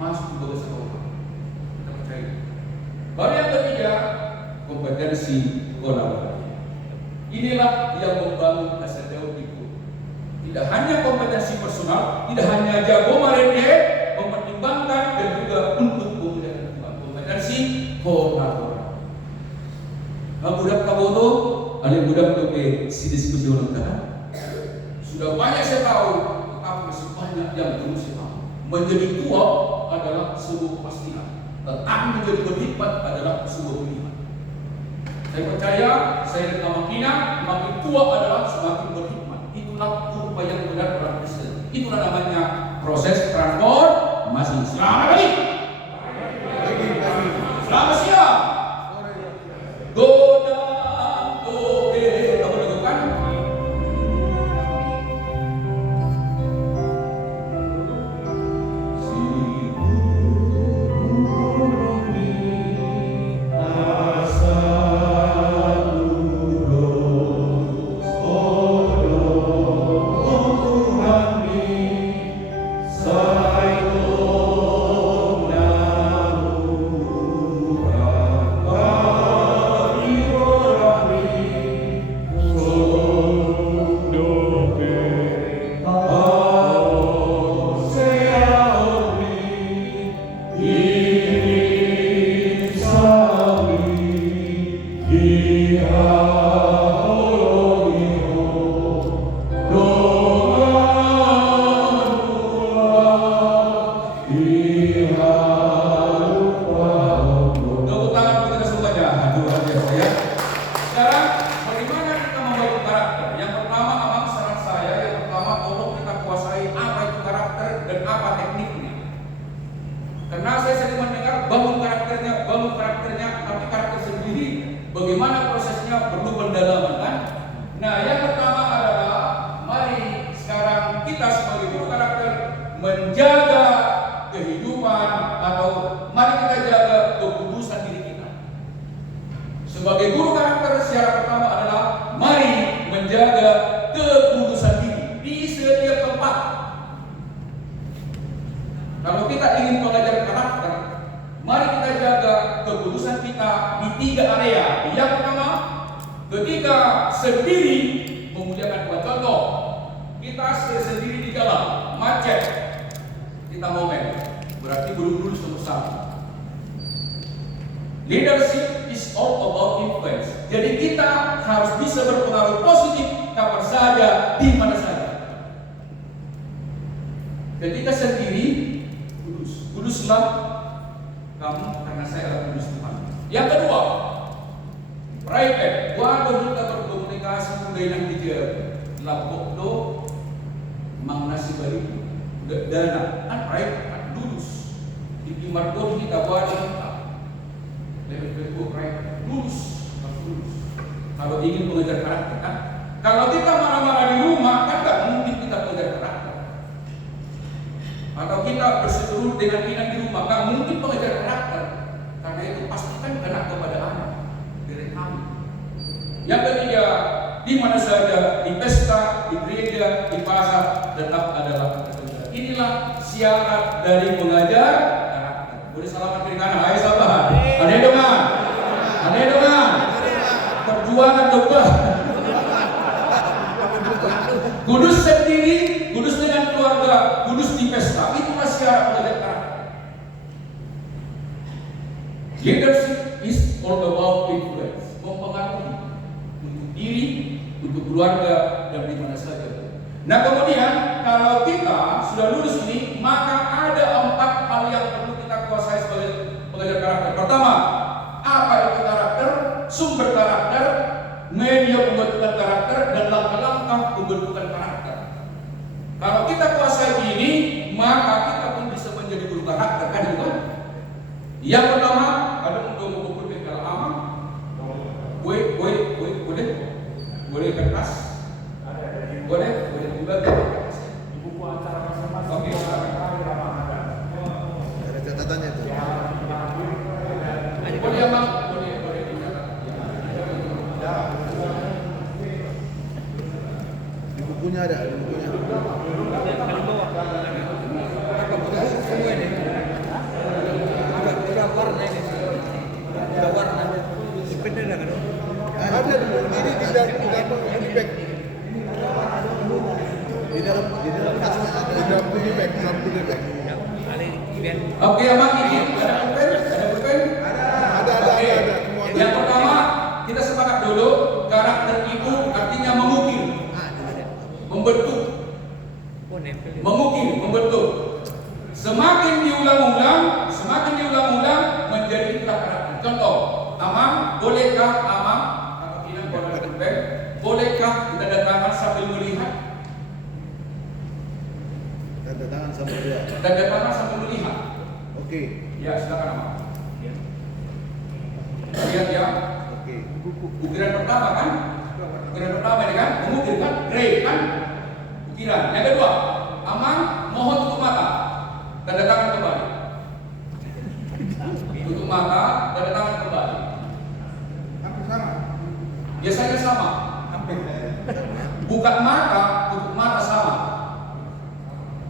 masuk ke bahasa Allah. Kita percaya. Baru yang ketiga, kompetensi kolaborasi. Inilah yang membangun asa jauh di KOR. Tidak hanya kompetensi personal, tidak hanya jago marende, mempertimbangkan dan juga untuk kemudian kompetensi kolaborasi. Budak kaboto, ada budak ke si diskusi orang tanah. Sudah banyak saya tahu, tetapi masih banyak yang belum saya tahu. Menjadi tua adalah sebuah kepastian, tetapi menjadi berhikmat adalah sebuah pilihan. Saya percaya, saya dan Amakina, makin tua adalah semakin berhikmat. Itulah kurva yang benar dalam Kristen. Itulah namanya proses transformasi. Selamat pagi. Selamat siang. Godang doe. Apa lakukan? Bagaimana prosesnya perlu pendalaman kan? Nah, yang pertama adalah mari sekarang kita sebagai guru karakter menjaga kehidupan atau mari kita jaga kekudusan diri kita. Sebagai guru karakter secara pertama adalah mari menjaga kekudusan diri di setiap tempat. Kalau kita ingin mengajar karakter, mari kita jaga kekudusan kita di 3 area. Yang pertama, ketika sendiri memuliakan Tuhan. Contoh, kita sendiri di jalan, macet, kita momen, berarti belum lulus nomor 1. Leadership is all about influence. Jadi kita harus bisa berpengaruh positif kapan saja, di mana saja. Ketika sendiri, kuduslah kamu karena saya adalah kudus Tuhan. Yang kedua, private. Waduh kita berkomunikasi dengan dia lapok do mengnasi balik dana an private an lulus di markon kita waduh kita level kedua private lulus. Kalau ingin mengejar karakter kan, kalau kita marah-marah di rumah kan tak mungkin kita mengejar karakter. Atau kita berseteru dengan inang di rumah, tak mungkin mengejar karakter. Karena itu pastikan kena kepada anak dari kami. Yang ketiga, di mana saja, di pesta, di gereja, di pasar, tetap adalah kebenaran. Inilah syarat dari mengajar karakter. Boleh salaman kiri kanan, hai sahabat. Ada yang dengar? Leadership is all about influence, mempengaruhi untuk diri, untuk keluarga, dan di mana saja. Nah kemudian kalau kita sudah lulus ini, maka ada 4 hal yang perlu kita kuasai sebagai pengajar karakter. Pertama, apa itu karakter? Sumber karakter, media pembentukan karakter, dan langkah-langkah pembentukan karakter. Kalau kita kuasai ini, maka kita pun bisa menjadi guru karakter, kan itu kan? Yang pertama, ada untuk mengukur kalau aman, boleh kertas, boleh juga kertas. Buku acara masing-masing. Oke, silakan. Ada catatannya tuh. Boleh ya, Bang? Boleh dicatat. Di bukunya ada, di bukunya. Semua ini udah warna ini, udah warna. Sebenarnya kan? Ada di buku ini di dalam goodie bag. Di dalam tasnya ada di dalam goodie bag, Oke, Abang, ini ada pulpen? Ada pulpen? Ada Oke. semua. Yang pertama, kita sepakat dulu, karakter itu artinya mengukir, membentuk. Membentuk. Semakin diulang-ulang, menjadi itulah karakter. Contoh, Amang, bolehkah Amang atau Inang kalau ada pulpen, bolehkah kita datangkan sambil melihat? Tanda tangan sama dia. Dan datangkan sambil melihat. Oke. Ya, silakan Amang. Lihat ya. Oke. Ukiran pertama kan? Ukiran pertama ini kan? Mengukir kan? Grey kan? Ukiran. Yang kedua, Amang mohon tutup mata. Tanda tangan kembali. Tutup mata, tanda tangan kembali. Hampir sama. Biasanya sama. Buka mata, tutup mata sama.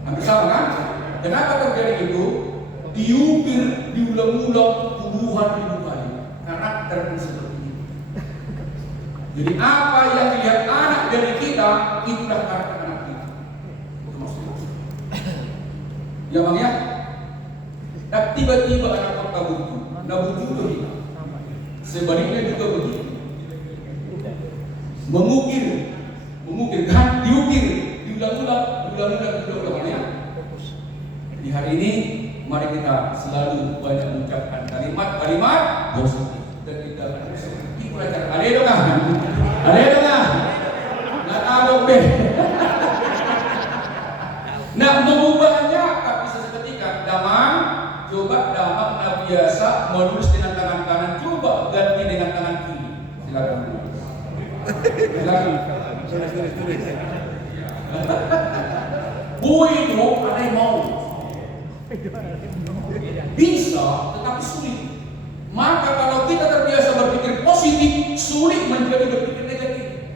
Hampir sama kan? Kenapa terjadi itu? Diukir, diulang-ulang puluhan ribu kali. Karakter pun seperti itu. Jadi apa yang dilihat anak dari kita, itulah karakter anak kita. Itu maksudnya. Ya Bang ya? Dan tiba-tiba anak kota butuh. Nah butuh itu kita. Sebaliknya juga begitu. Mengukir kan? Diukir, diulang-ulang ya. Di hari ini mari kita selalu banyak mengucapkan kalimat-kalimat positif dan kita seperti belajar. Ada dong nggak tahu deh. Nah mengubahnya tak bisa seketika. Damang biasa menulis dengan tangan kanan, coba ganti dengan tangan kiri. Silakan. Tulis. Bu itu ada yang mau. Bisa, tetapi sulit. Maka kalau kita terbiasa berpikir positif, sulit menjadi berpikir negatif.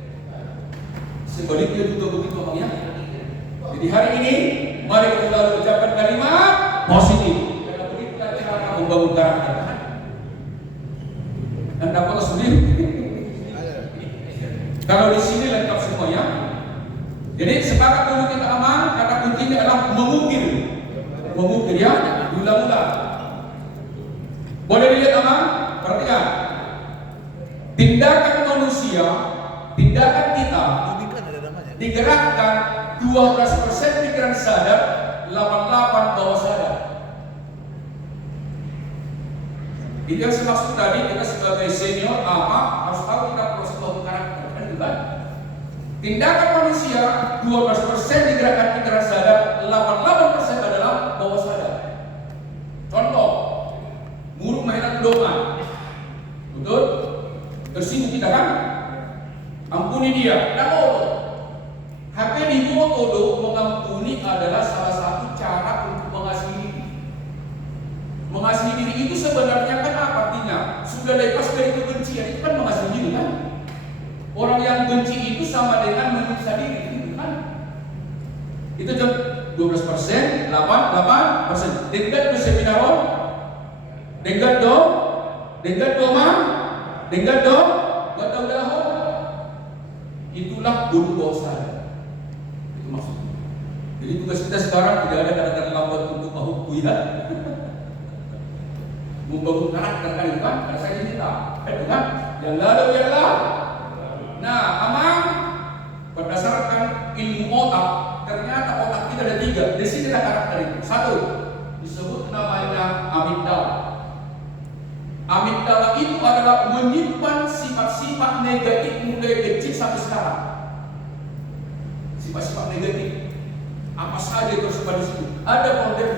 Sebaliknya juga begitu Bang ya. Jadi hari ini mari kita selalu ucapkan kalimat positif. Karena begitulah cara membangun karakter. Dan dapat sendiri. Kalau di sini lengkap semuanya. Jadi sepakat dulu kita aman, kata kuncinya adalah mengukir. Mengukir ya, diulang-ulang. Boleh dilihat aman? Perhatikan. Tindakan manusia, tindakan kita digerakkan 12% pikiran sadar, 88 bawah sadar. Itu yang saya maksud tadi, kita sebagai senior harus tahu kita proses membangun karakter, kan bukan? Tindakan manusia 12% digerakkan pikiran sadar, 88% adalah bawah sadar. Contoh, mulut mainan pedoman, betul? Tersinggung kita kan? Ampuni dia, tak bodoh. HP di foto mengampuni adalah salah satu cara untuk mengasihi diri. Mengasihi diri itu sebenarnya kan apa artinya? Sudah lepas dari kebencian, itu kan mengasihi diri kan? Orang yang benci itu sama dengan menyiksa diri, kan? Itu 12%, 8%. Denggat do seminaron, denggat do mang, denggat do batau dahon. Itulah guru bawah sadar. Itu maksudnya. Jadi tugas kita sekarang tidak ada kata-kata lambat untuk mahuku ya. membangun karakter kan itu kan, karena saya cinta, itu kan, yang lalu biarlah. Nah, Amang berdasarkan ilmu otak, ternyata otak kita ada 3. Di sini ada karakter itu. 1, disebut namanya amigdala. Amigdala itu adalah menyimpan sifat-sifat negatif mulai kecil sampai sekarang. Sifat-sifat negatif, apa saja itu tersebar di situ. Ada konflik.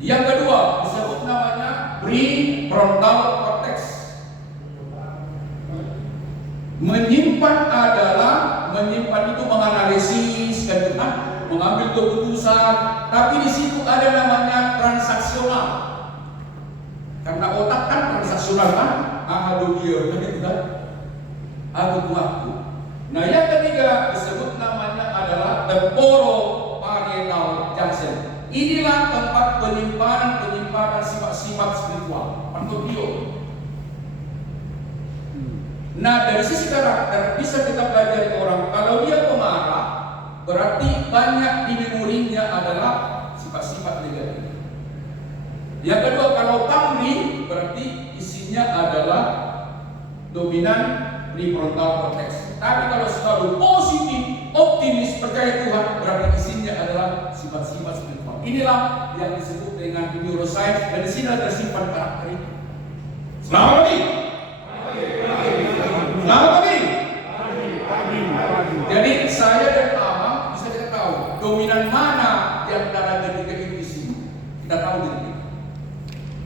Yang kedua disebut namanya prefrontal cortex. Menyimpan itu menganalisis kan, mengambil keputusan. Tapi di situ ada namanya transaksional. Karena otak kan transaksional kan, aduh dia kan itu kan, aduh waktu. Nah yang ketiga disebut namanya adalah temporoparietal junction. Inilah tempat penyimpanan sifat-sifat spiritual, Pantopio. Nah dari sisi karakter bisa kita pelajari orang. Kalau dia pemarah, berarti banyak di memorinya adalah sifat-sifat negatif. Yang kedua, kalau tamri berarti isinya adalah dominan prefrontal cortex. Tapi kalau selalu positif, optimis, percaya Tuhan, berarti isinya adalah sifat-sifat spiritual. Inilah yang disebut dengan neuroscience, dan di sini tersimpan karakter itu. Selamat pagi. Selamat pagi. Jadi saya dan Amang bisa kita tahu dominan mana yang ada ketika itu di sini. Kita tahu diri kita.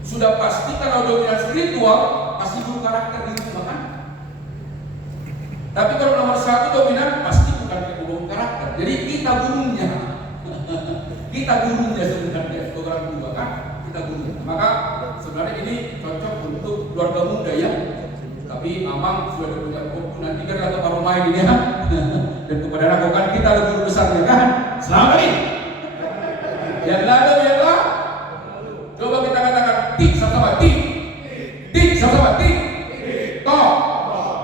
Sudah pasti kalau dominan spiritual pasti guru karakter di rumah kan. Tapi kalau nomor 1 dominan pasti bukan guru karakter. Jadi kita gurunya. Kita gurunya sebenarnya orang tua kan. Kita gurunya. Maka sebenarnya ini cocok untuk keluarga muda ya. Tapi Amang sudah punya buku nanti kan kata baru main ini ya. Dan kepada anak kan kita ada guru besar ya kan. Selamat pagi. Yang lalu ya lah. Coba kita katakan tik sama tik. Tik sama tik. Tok.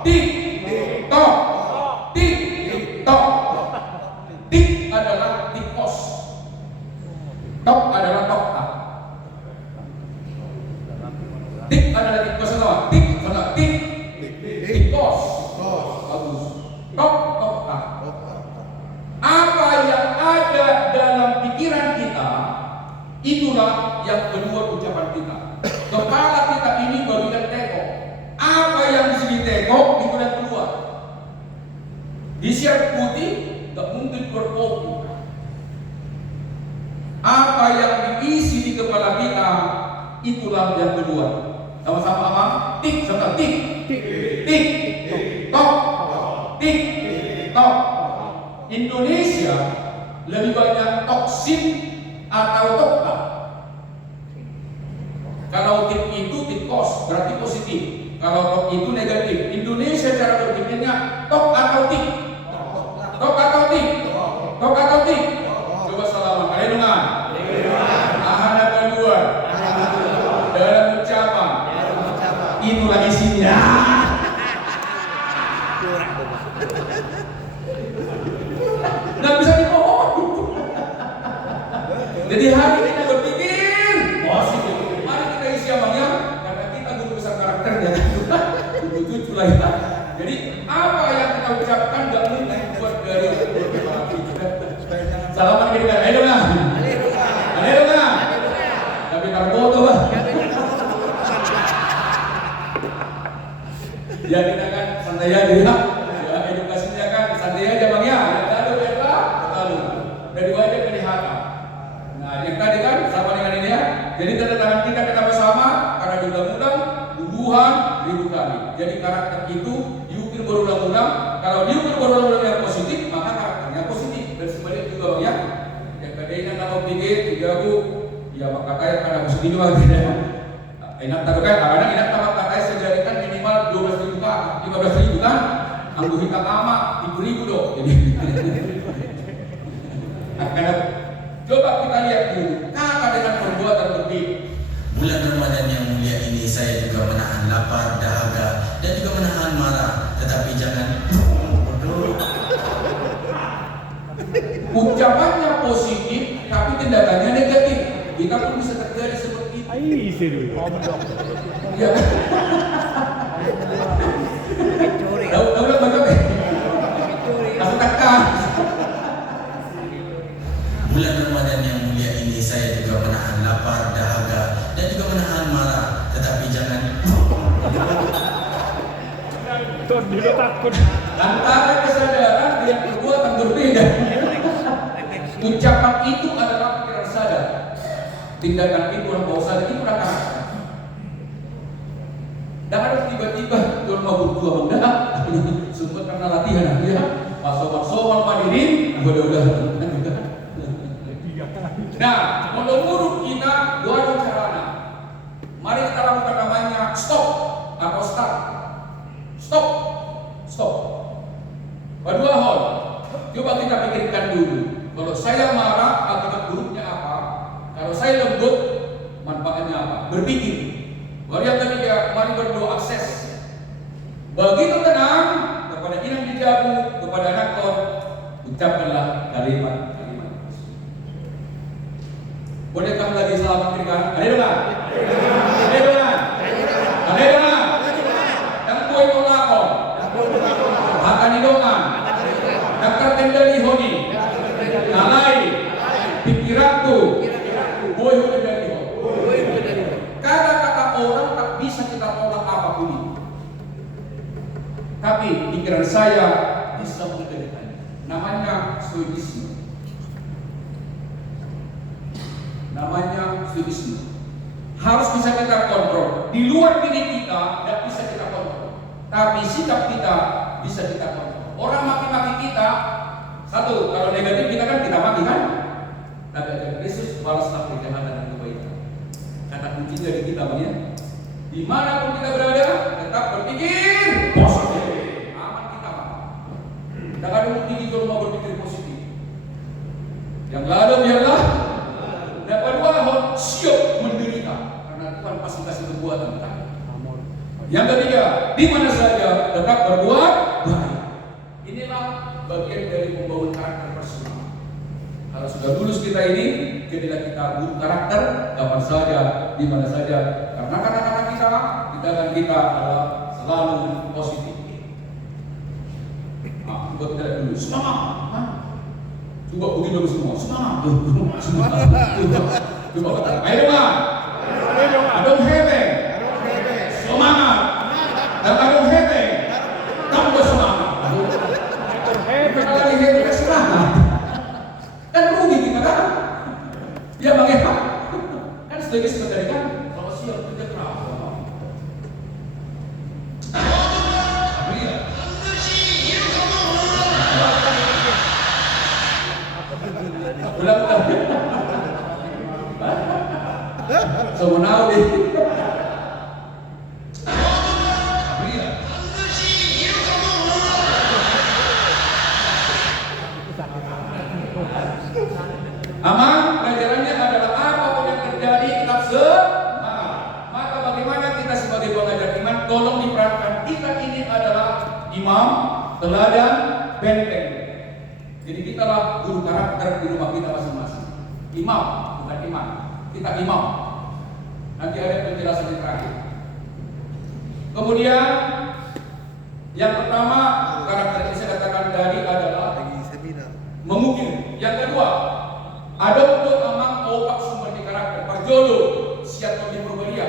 Tik. Tok. Tik. Tok. Tik adalah tikos. Tok adalah tokta. Tik adalah tikos sama tik sama tik. Tikos. Bagus. Tok tokta. Apa yang ada dalam pikiran kita, itulah yang kedua ucapan kita. Kepala kita ini bagian tekok. Apa yang di sini tekok, itu yang keluar. Di siap putih, tak mungkin berkopi. Apa yang diisi di kepala kita, itulah yang kedua. Sama-sama Amang, tik sama tik. Tik, tok, tik, tok. Indonesia lebih banyak toksin atau tokta. Kalau tik itu tikos berarti positif. Kalau tok itu negatif. Indonesia cara berpikirnya tok atau tik. Tok atau tik. Tok atau tik. Coba salaman kalian dengar. Ahana kedua. Dalam ucapan. Itulah isinya. Nggak bisa dibohong. Jadi hari ini kita berpikir positif. Mari kita isi Amangnya, karena kita guru besar karakternya. Lucu lah kita. Jadi apa yang kita ucapkan nggak mungkin buat dari kepala kita. Salaman kita. Ayo dong lah. Ayo dong lah. Tapi karboto lah. Ya kita kan santai aja ya. Ya edukasinya kan santai aja Bang ya. Lalu dari wajah kelihatan. Nah yang tadi kan sama dengan ini ya. Jadi tanda tangan kita bersama karena diulang-ulang tuduhan 1000 kali. Jadi karakter itu diukir berulang-ulang. Kalau diukir berulang-ulang yang positif, maka karakternya positif. Dan sebaliknya juga Bang ya. Yang kadang nama pikir 3 ya maka kaya karena positif juga tidak. Enak tahu kan? Karena enak tambah katanya sejadikan minimal 12.000 kan, 15.000 kan? Anggu hitam ama 7.000 dong. Jadi karena coba kita lihat dulu kata dengan perbuatan berbeda. Bulan Ramadan yang mulia ini saya juga menahan lapar, dahaga, dan juga menahan marah. Tetapi jangan ucapannya positif tapi tindakannya negatif. Kita pun bisa terjadi seperti itu. Ya. Udah baca deh. Langsung tekan. Bulan Ramadan yang mulia ini saya juga menahan lapar, dahaga, dan juga menahan marah. Tetapi jangan Antara kesadaran dan perbuatan berbeda. Ucapan itu adalah pikiran sadar. Tindakan itu orang bawah sadar itu adalah karakter. Dan harus tiba-tiba kalau mau berdua benda, sempat karena latihan ya. Masuk hadirin, udah. Nah, menurut kita dua caranya. Mari kita lakukan namanya stop atau start. Stop. Kedua hold. Coba kita pikirkan dulu. Kalau saya marah, akibat buruknya apa? Kalau saya lembut, manfaatnya apa? Berpikir. Baru yang ketiga, mari berdoa akses. Begitu tenang kepada inang dijabu, kepada anak kau, ucapkanlah kalimat. Bolehkah lagi selamat berikan? Ada dengar? Dan kue tolakon. Akan hidungan. Dakar kendali honi. Nalai. Pikiranku. Boy kendali honi. Kata-kata orang tak bisa kita tolak apapun itu. Tapi pikiran saya bisa mengendalikan. Namanya stoikisme. Harus bisa kita kontrol. Di luar diri kita tidak bisa kita kontrol. Tapi sikap kita bisa kita kontrol. Orang maki-maki kita, satu, kalau negatif kita kan kita maki kan? Tapi ada Yesus balaslah kejahatan dan kebaikan. Kata kuncinya di kita bagian. Dimanapun kita berada, tetap berpikir positif. Aman kita mah. Tidak ada bukti kalau mau berpikir positif. Yang lalu biarlah. Dan kedua, siap menderita karena Tuhan pasti kasih kekuatan kita. Yang ketiga, di mana saja tetap berbuat baik. Inilah bagian dari membangun karakter personal. Kalau sudah lulus kita ini, jadilah kita guru karakter kapan saja, di mana saja. Karena kata-kata kita, tindakan kita adalah selalu positif. Nah, buat kita dulu semangat. Coba begini dulu semua, semangat. Coba kata, ayo dong, adong hebeng, semangat, dan adong hebeng, tambah semangat. Kita lagi hebeng semangat, kan rugi kita kan? Ya bagaimana? Kan sedikit sebentar kan, kalau siap kerja keras. Ulang. Semua tahu deh. Aman, pelajarannya adalah apapun yang terjadi tetap semangat. Maka bagaimana kita sebagai pengajar iman, tolong diperankan kita ini adalah imam, teladan, benteng. Jadi kita lah guru karakter di rumah kita masing-masing. Imam, bukan imam. Kita imam. Nanti ada penjelasan yang terakhir. Kemudian yang pertama karakter yang saya katakan tadi adalah mengukir. Yang kedua, ada untuk amang opak sumber di karakter. Parjolo, siap lebih berbeda.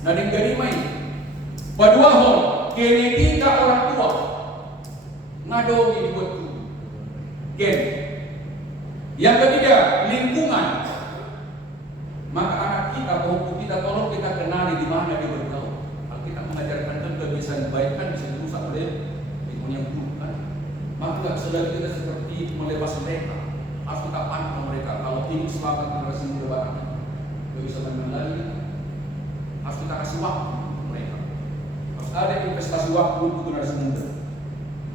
Nading dari main. Kedua hol, genetika orang tua. Ngadogi dibuat dulu. Gen. Yang ketiga, lingkungan. Maka anak kita, penghukum kita, tolong kita kenali di mana dia bergaul. Kalau kita mengajarkan kan kebiasaan baik kan bisa dirusak oleh lingkungan yang buruk kan. Maka saudara kita seperti melepas mereka. Harus kita pantau mereka. Kalau ingin selamat generasi muda barat, tidak bisa main lagi. Harus kita kasih waktu mereka. Harus ada investasi waktu untuk generasi muda.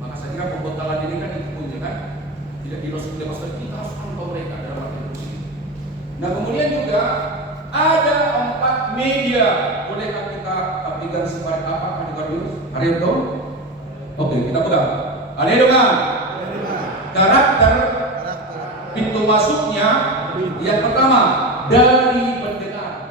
Maka saya kira pembekalan ini kan itu punya kan. Tidak dilepas kita harus pantau mereka dalam arti itu. Nah kemudian juga ada 4 media. Bolehkah kita aplikasikan seperti apa? Ada dulu. Ada itu? Oke, kita pegang. Ada itu kan? Karakter pintu masuknya yang pertama dari pendengar.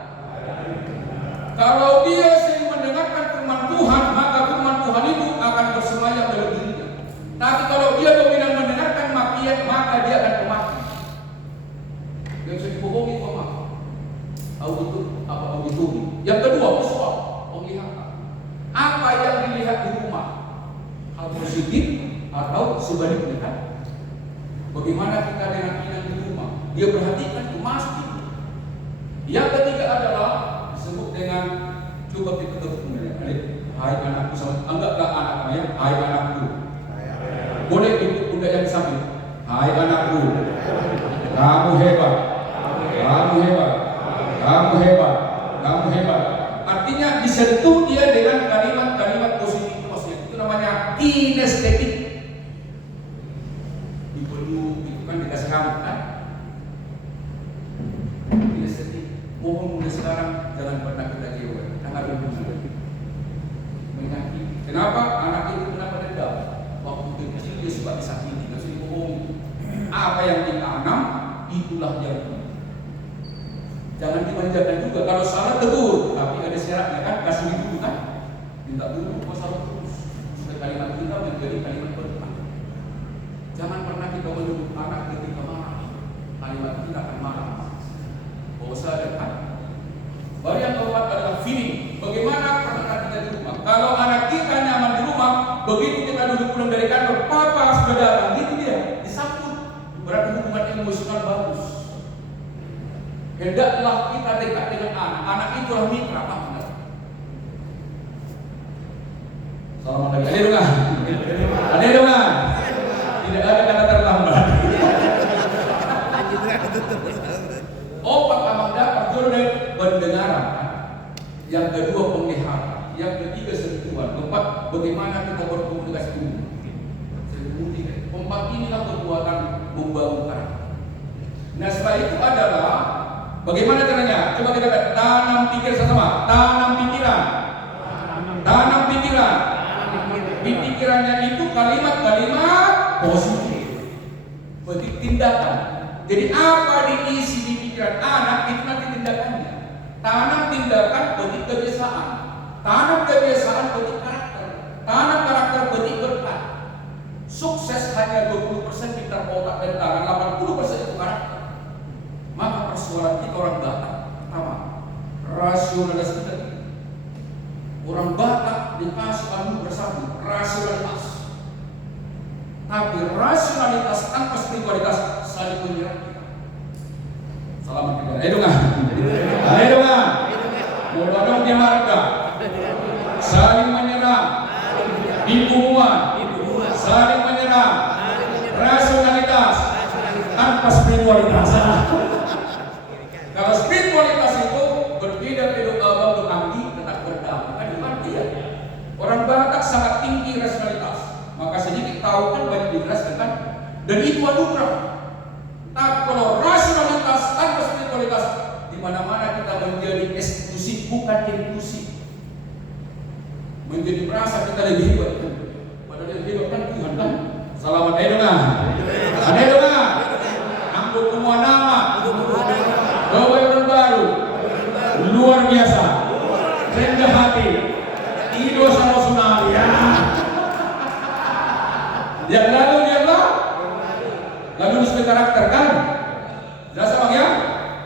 Kalau dia sering mendengarkan firman Tuhan, maka firman Tuhan itu akan bersemayam dalam dirinya. Tapi kalau dia dominan mendengarkan makian, maka dia akan pemaki. Dia bisa dibohongi sama auditori. Yang kedua, visual, penglihatan. Apa yang dilihat di rumah, hal positif atau sebaliknya kan? Bagaimana kita dengan inang di rumah? Dia perhatikan itu pasti. Yang ketiga adalah disebut dengan coba kita ketemu. Hai anakku, anggaplah anaknya, hai anakku. Boleh itu bunda yang samping. Hai anakku, kamu hebat, kamu hebat, kamu hebat, kamu hebat. Artinya disentuh dia dengan kalimat-kalimat positif, maksudnya itu namanya kinestetik. Dipeluk, itu kan dikasih rambut kan? Kinestetik. Mohon mulai sekarang jangan pernah kita kecewa. Tangan dulu. Menyakiti. Kenapa anak itu kenapa dendam? Waktu kecil dia suka disakiti, nggak usah dibohongi. Apa yang ditanam itulah yang jangan dimanjakan juga. Kalau salah tegur, tapi ada syaratnya kan, kasih dulu kan, minta dulu masalah terus supaya kalimat kita menjadi kalimat berkah. Jangan pernah kita menuduh anak ketika marah, kalimat kita akan marah. Bosan kan? Baru yang keempat adalah feeling. Bagaimana pernah kita di rumah? Kalau anak kita nyaman di rumah, begitu kita duduk pulang dari kantor, papa sudah datang, gitu dia disambut. Berarti hubungan emosional bagus. Hendaklah kita dekat dengan anak. Anak itulah mitra, Pak. Selamat pagi. Ada dengar? Ada dengar? Tidak ada kata terlambat. Opat amal dapat dari pendengaran. Yang kedua penglihatan. Yang ketiga sentuhan. Keempat bagaimana kita berkomunikasi dulu. Keempat inilah perbuatan membangun karakter. Nah setelah itu adalah bagaimana caranya? Coba kita lihat. Tanam pikir sama. Tanam pikiran. Tanam pikiran. Di pikirannya itu kalimat-kalimat positif. Berarti tindakan. Jadi apa diisi di pikiran anak itu nanti tindakannya. Tanam tindakan berarti kebiasaan. Tanam kebiasaan berarti karakter. Tanam karakter berarti berkat. Sukses hanya 20% pintar otak dan tangan, 80% itu karakter. Maka persoalan kita orang Batak pertama, rasionalitas kita. Orang Batak dikasih anu bersatu, rasionalitas. Tapi rasionalitas tanpa spiritualitas saling menyerang kita. Selamat kita. Ayo dong. Ayo dong. Mudah dong dia marga. Saling menyerang. Hubungan. Saling menyerang. Rasionalitas tanpa spiritualitas. Kalau spiritualitas itu berbeda bentuk anti tetap berdamai. Kan dimanti ya. Orang Batak sangat tinggi rasionalitas. Maka sedikit tahu kan banyak dijelaskan kan. Dan itu anugerah. Tapi kalau rasionalitas tanpa spiritualitas, di mana-mana kita menjadi eksklusif bukan inklusif. Menjadi merasa kita lebih hebat. Padahal yang hebat kan Tuhan kan. Selamat ayo dong. Ayo dong. Ampun semua nama. Gawai baru. Luar biasa. Rendah hati. Ido sama sunari ya. Yang lalu dialah lalu disebut karakter kan? Jelas bang ya?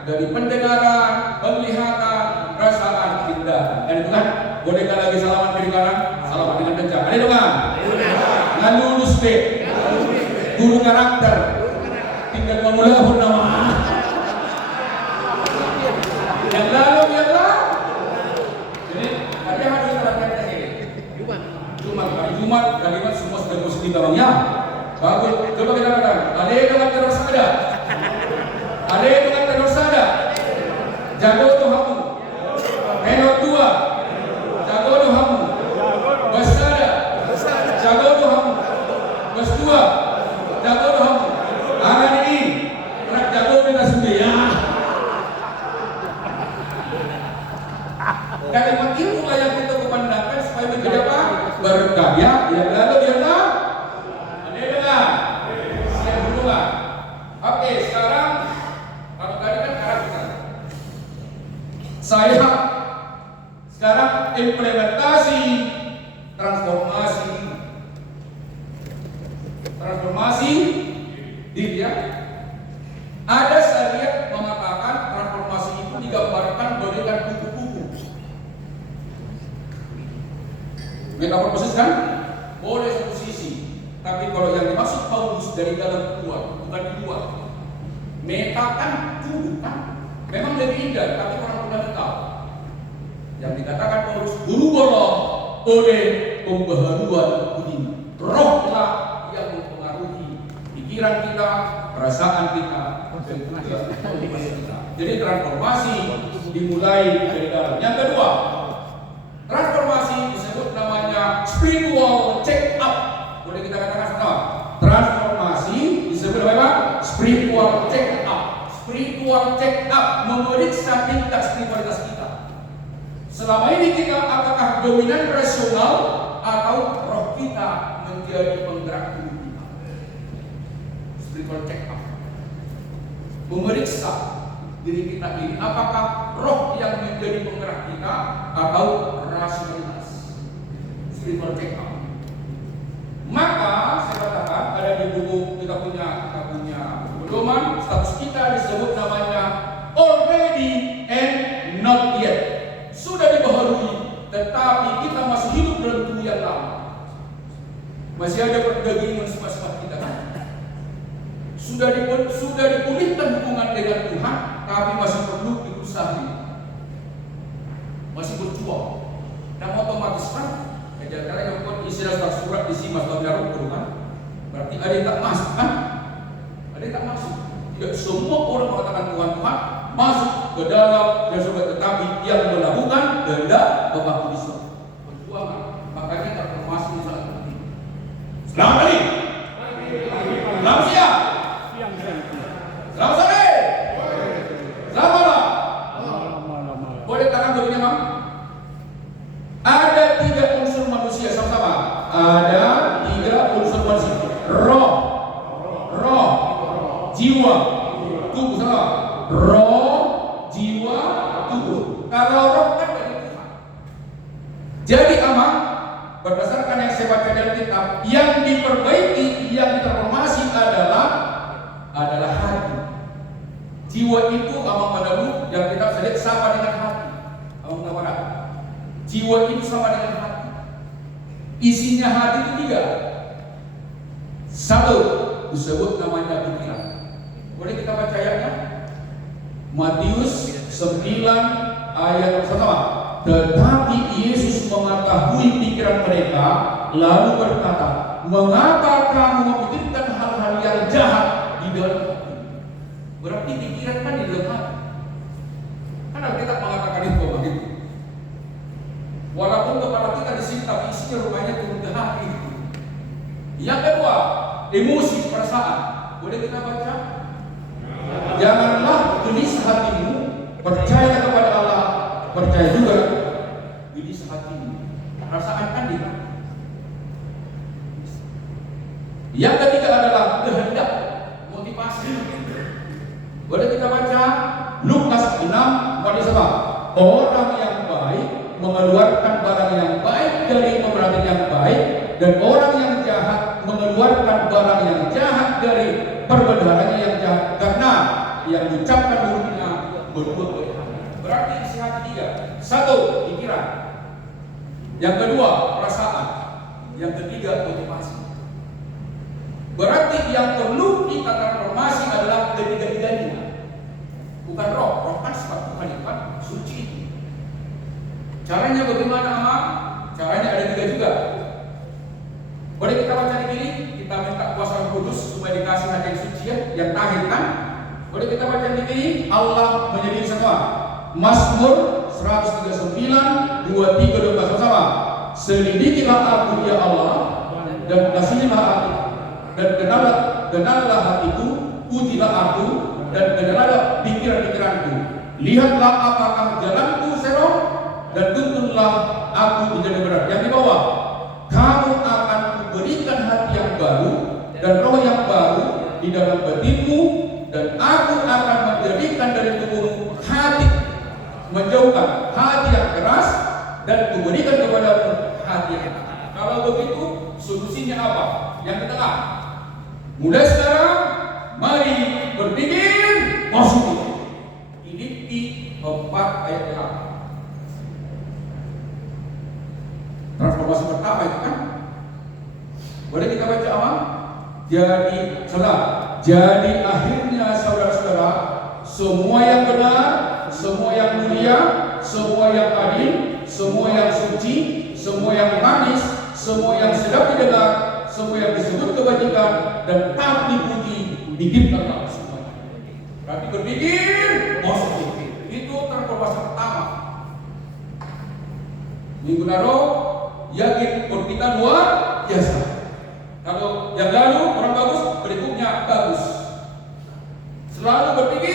Dari pendengaran, penglihatan, perasaan, tindakan. Dan itu kan boneka lagi salaman kiri kanan, salaman dengan kencang. Ada dong kan? Lalu lulus B, guru karakter, tinggal memulai nama. Yang lalu dialah. Jadi ada harus terangkan ini. Jumat kalimat semua sudah positif bang ya. Bagus. Coba kita katakan. Ada dengan teror sada. Ada dengan teror sada. Jago Tuhanmu. Menor 2. Jago Tuhanmu. Bersada. Jago Tuhanmu. Bersdua. Jago Tuhanmu. Hari ini nak jago kita sendiri ya. Kalimat itulah yang kita kepandangkan supaya menjadi apa? Berkarya. Yang lalu dia tak. Siap dulu lah. Oke, sekarang kalau tadi kan karakter. Sekarang implementasi transformasi diri ya. Ada syariat mengatakan transformasi itu digambarkan bagaikan kupu-kupu. Metamorfosis kan boleh satu sisi, tapi kalau yang dimaksud Paulus dari dalam keluar, bukan di luar. Meta kan tubuh kan, memang lebih indah, tapi orang pernah tahu. Yang dikatakan Paulus berubahlah oleh pembaharuan budi. Rohlah yang mempengaruhi pikiran kita, perasaan kita, dan motivasi kita. Jadi transformasi dimulai dari dalam. Yang kedua, transformasi disebut namanya spiritual check up. Boleh kita katakan sama? Transformasi disebut apa? Spiritual check up. Spiritual check up memeriksa tingkat spiritualitas kita. Selama ini kita apakah dominan rasional atau roh kita menjadi penggerak tubuh kita? Spiritual check up memeriksa diri kita ini, apakah roh yang menjadi penggerak kita atau rasionalitas. Spiritual check up. Maka saya katakan ada di buku kita punya pedoman, status kita disebut namanya already and not yet. Sudah dibaharui, tetapi kita masih hidup dalam tubuh yang lama. Masih ada perdagangan sifat-sifat kita. Sudah dipulihkan hubungan dengan Tuhan, tapi masih perlu diusahakan, masih berjuang. Dan otomatis kan, karena yang buat istilah surat isi mas tabiarul kan, berarti ada yang tak masuk kan? Ada yang tak masuk. Tidak semua orang mengatakan Tuhan masuk ke dalam dan surga, tetapi yang melakukan kehendak Bapa di surga. Perjuangan, makanya transformasi di sana. Selamat pagi. Selamat siang. Selamat sore. Selamat malam. Boleh tangan begini, Mam? Ada 3 unsur manusia sama-sama. Ada 3 unsur manusia. Roh, jiwa, tubuh sama. Roh, jiwa, tubuh. Kalau roh kan dari Tuhan. Jadi aman, berdasarkan yang saya baca dalam kitab, yang diperbaiki, yang ditransformasi adalah hati. Jiwa itu amang padamu yang kita sedek sama dengan hati. Amang tawaran. Jiwa itu sama dengan hati. Isinya hati itu 3. 1 disebut namanya pikiran. Boleh kita baca ayatnya? Matius 9 ayat pertama. Tetapi Yesus mengetahui pikiran mereka, lalu berkata, mengapa kamu memikirkan hal-hal yang jahat di dalam hati? Berarti pikiran kan di dalam hati. Karena kita mengatakan itu begitu. Walaupun kepala kita di sini, tapi isinya rupanya turun ke hati. Yang kedua, emosi, perasaan. Boleh kita baca? Janganlah gelisah hatimu, percaya kepada Allah, percaya juga gelisah hatimu. Perasaan kan di hati. Yang ketiga adalah kehendak, motivasi. Boleh kita baca Lukas 6 ayat 1. Orang yang baik mengeluarkan barang yang baik dari pemberatan yang baik, dan orang yang jahat mengeluarkan barang yang jahat dari perbendaharanya yang jahat, karena yang diucapkan mulutnya berbuat baik. Berarti isi hati 3. 1 pikiran, yang kedua perasaan, yang ketiga motivasi. Berarti yang perlu kita transformasi adalah ketiga-tiganya. Bukan roh kan sifat Tuhan itu kan suci. Caranya bagaimana, Amang? Caranya ada 3 juga. Boleh kita baca di sini, kita minta kuasa Roh Kudus supaya dikasih hati yang suci ya, yang tahir kan? Boleh kita baca di sini, Allah menjadi semua. Mazmur 139 23 24 sama. Selidikilah aku ya Allah, dan kasihilah aku, dan kenallah hatiku, ujilah aku, dan kenallah pikiran-pikiranku. Lihatlah apakah jalanku serong, dan tuntunlah aku menjadi benar. Yang di bawah, kamu akan kuberikan hati yang baru dan roh yang baru di dalam batinmu, dan aku akan menjadikan dari tubuhmu hati, menjauhkan hati yang keras dan kuberikan kepadamu hati yang tenang. Kalau begitu, solusinya apa? Yang di tengah. Mulai sekarang, mari berpikir positif. Ini di 4 ayat 8. Transformasi pertama itu kan. Boleh kita baca apa? Jadi akhirnya saudara-saudara, semua yang benar, semua yang mulia, semua yang adil, semua yang suci, semua yang manis, semua yang sedap didengar, semua yang disebut kebajikan dan tak dipuji, diciptakan semuanya. Berarti berpikir positif. Itu transformasi pertama. Minggu lalu yakin kita luar biasa. Kalau yang lalu kurang bagus, berikutnya bagus. Selalu berpikir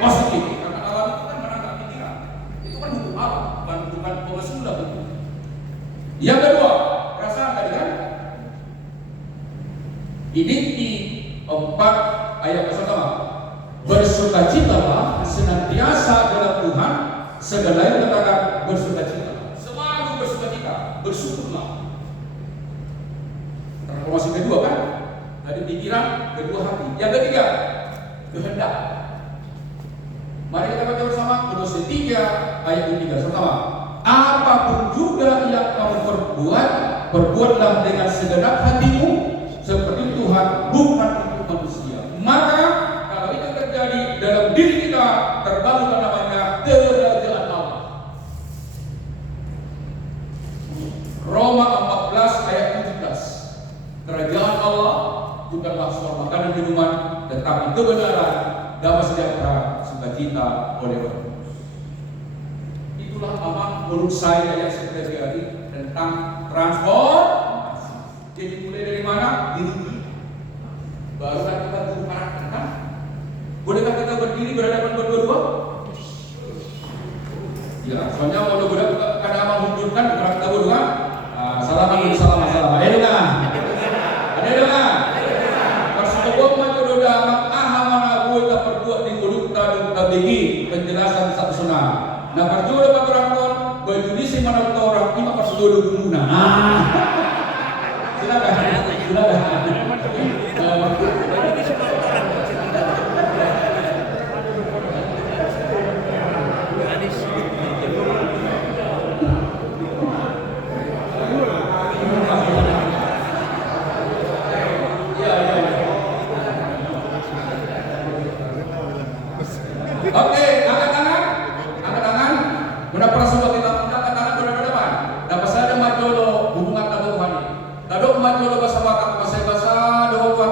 positif. Karena alam itu kan menangkap pikiran. Itu kan hukum alam, bukan pemesulah itu. Yang kedua, perasaan tadi kan? Ini di 4 ayat pertama. Bersukacitalah senantiasa dalam Tuhan, segala yang katakan bersukacita. Selalu bersukacita, bersyukurlah. Transformasi kedua kan? Tadi pikiran, kedua hati. Yang ketiga, kehendak. Mari kita baca bersama Kolose 3 ayat 3 pertama. Apapun juga yang kamu perbuat, perbuatlah dengan segenap hatimu seperti Tuhan, bukan untuk manusia. Maka kalau itu terjadi dalam diri kita, terbangunlah namanya kerajaan Allah. Roma 14 ayat 17. Kerajaan Allah bukanlah soal makanan minuman, tetapi kebenaran, damai sejahtera, sukacita oleh Roh Kudus. Itulah amal menurut saya yang terjadi tentang transformasi. Jadi mulai dari mana? Diri kita. Barulah kita tumbuh karakter kan? Bolehkah kita berdiri berhadapan berdua-dua? Ya, soalnya kalau ada amal mundurkan, kita berdua. Salaman dulu, salaman. Ada dengar? Ada dengar? Persetubuhan maju doda amak aha mana gue tak perbuat di kulit tadung tabigi penjelasan satu sunnah. Nah perjual apa berangkon? Baju di sini mana orang lima persetubuhan guna. Silakan. Oke, angkat tangan. Kenapa sudah kita angkat tangan berhadapan? Dapat saya ada majolo hubungan tadu Tuhan. Tadu majolo bahasa Batak, bahasa doa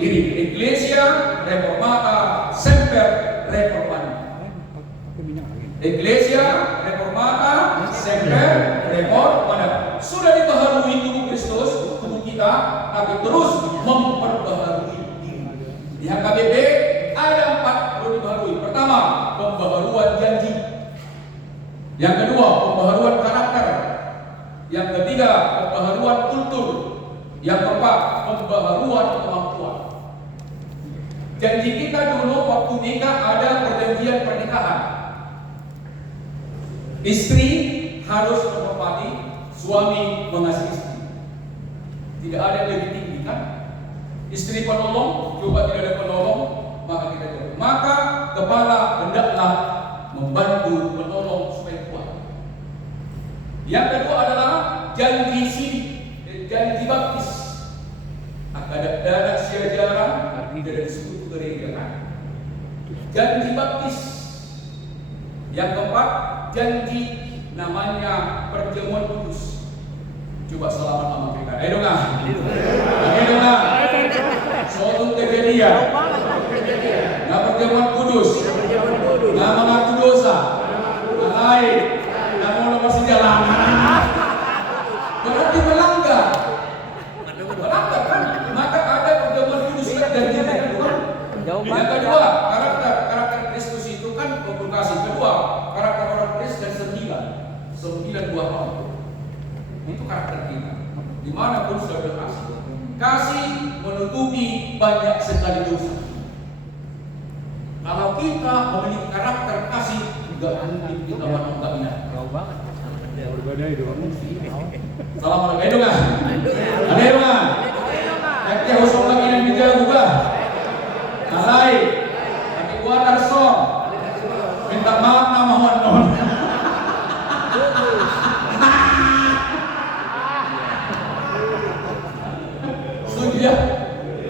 Greek. Ecclesia Reformata Semper Reformanda. Ecclesia Reformata Semper Reformanda. Sudah dibaharui tubuh Kristus, tubuh kita, tapi terus memperbaharui diri. Di HKBP ada 4 perlu dibaharui. Pertama, pembaharuan janji. Yang kedua, pembaharuan karakter. Yang ketiga, pembaharuan kultur. Yang keempat, pembaharuan kemampuan. Janji kita dulu waktu nikah ada perjanjian pernikahan. Istri harus menghormati, suami mengasihi istri. Tidak ada yang lebih tinggi kan? Istri penolong, coba tidak ada penolong, maka kita jauh. Maka kepala hendaklah membantu menolong supaya kuat. Yang kedua adalah janji sidik, janji baptis. Ada sejarah tidak disebut gereja kan? Janji baptis. Yang keempat, janji namanya perjamuan kudus. Coba selamat sama kita. Ayo dong ah. Ayo dong ah. Suatu kejadian. Nah perjamuan kudus. Nah mengaku dosa. Lain. Nah mau masih jalan. Berarti melanggar. Melanggar kan? Maka ada perjamuan kudus dan janji kedua. Yang kedua, karakter Kristus itu kan komplikasi. Kedua, karakter orang Kristen 9 buah tahun. Itu karakter kita. Dimanapun sudah berkasih. Kasih menutupi banyak sekali dosa. Kalau kita memiliki karakter kasih, tidak mungkin kita menolak ingat. Assalamualaikum. Ayo dong. Ayo dong. Kita harus menolak ingat juga juga. Alai. Tapi buat arsom. Minta maaf nama non. Setuju ya?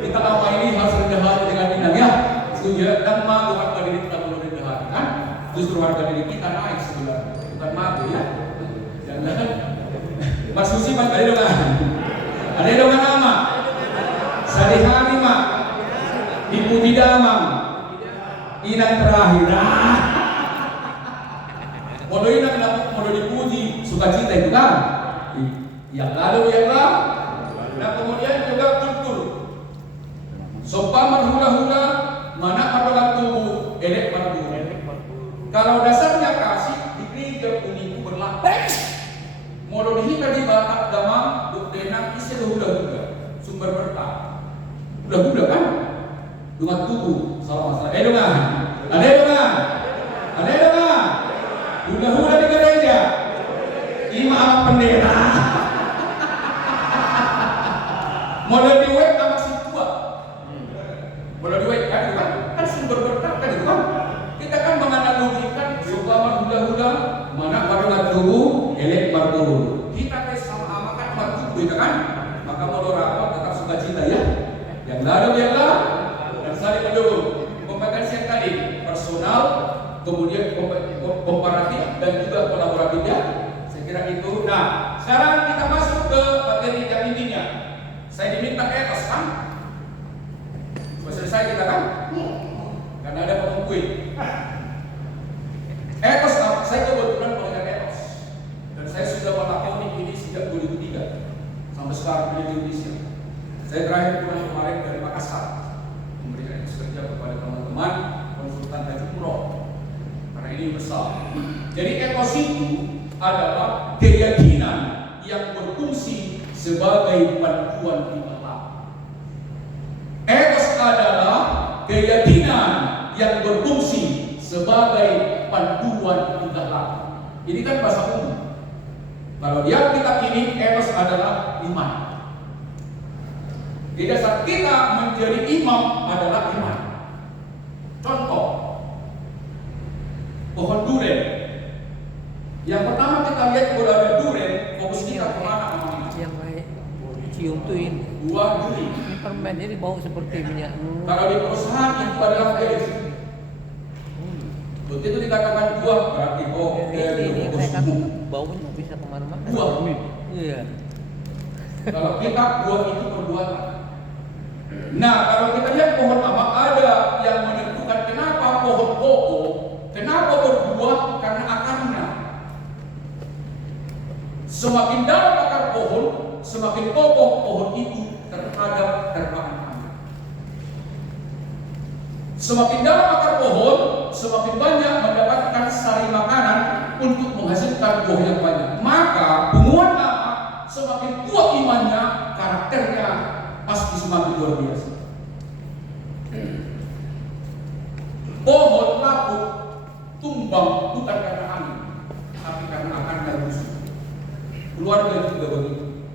Kita apa ini harus rendah hati dengan minang ya? Setuju ya? Dan malu harga diri kita perlu rendah hati kan? Justru harga diri kita naik sebenarnya. Bukan malu ya? Jangan. Mas Susi mas ada dong ada dong nama. Sarihari mak. Ibu Bidamang. Inang terakhir. Modo inang kenapa modo dipuji sukacita itu kan? Yang lalu yang lalu. Nah kemudian juga kultur. Sopaman hula-hula mana pada tubuh elek marbu. Kalau dasarnya kasih di gereja uniku berlaku. Modo dihina di batak damang dokdenak isi hula-hula sumber berkah. Hula-hula kan? Dengan tubuh salah masalah. Dongan. Ada dongan. Ada dongan. Hula-hula di gereja. Imam pendeta. Modal diwek sama si tua. Modal diwek kan sumber berkah kan itu kan. Kita kan menganalogikan seumpama hula-hula mana pada tubuh elek marbu. Kita tes sama amakan sama tubuh itu kan. Maka modal rapat tetap sukacita ya. Yang lalu ialah dan saling mendukung. Kompetensi yang tadi personal, kemudian komparatif dan juga kolaboratif ya. Saya kira itu. Nah, sekarang kita masuk ke materi yang intinya. Saya diminta etos kan? Sudah selesai kita kan? Karena ada pemungkuin. Etos, saya kebetulan pengajar etos. Dan saya sudah melakoni ini sejak 2003 sampai sekarang di Indonesia. Saya terakhir pulang kemarin dari Makassar memberikan etos kerja kepada teman-teman konsultan haji umroh. Karena ini besar. Jadi etos itu adalah keyakinan yang berfungsi sebagai panduan ibadah. Etos adalah keyakinan yang berfungsi sebagai panduan ibadah. Ini kan bahasa umum. Kalau dia kitab ini etos adalah iman. Di dasar kita menjadi imam adalah iman. Contoh, pohon duren. Yang pertama kita lihat kalau ada duren, fokus kita kemana namanya? Yang baik cium tuh ini Buah duri. permen ini bau seperti minyak. Kalau di perusahaan itu adalah garis. Begitu dikatakan buah berarti Ini fokus mereka umum. baunya bisa kemana-mana. Buah. Iya. Kalau kita buah itu perbuatan. Nah, kalau kita lihat pohon apa, ada yang menentukan kenapa pohon kokoh, kenapa berbuah, karena akarnya. Semakin dalam akar pohon, semakin kokoh pohon itu terhadap terpaan angin. Semakin dalam akar pohon, semakin banyak mendapatkan sari makanan untuk menghasilkan buah yang banyak. Maka bunguan apa, semakin kuat imannya, karakternya pasti semakin luar biasa. Pohon lapuk tumbang bukan karena angin, tapi karena akarnya busuk. Keluarga juga begitu.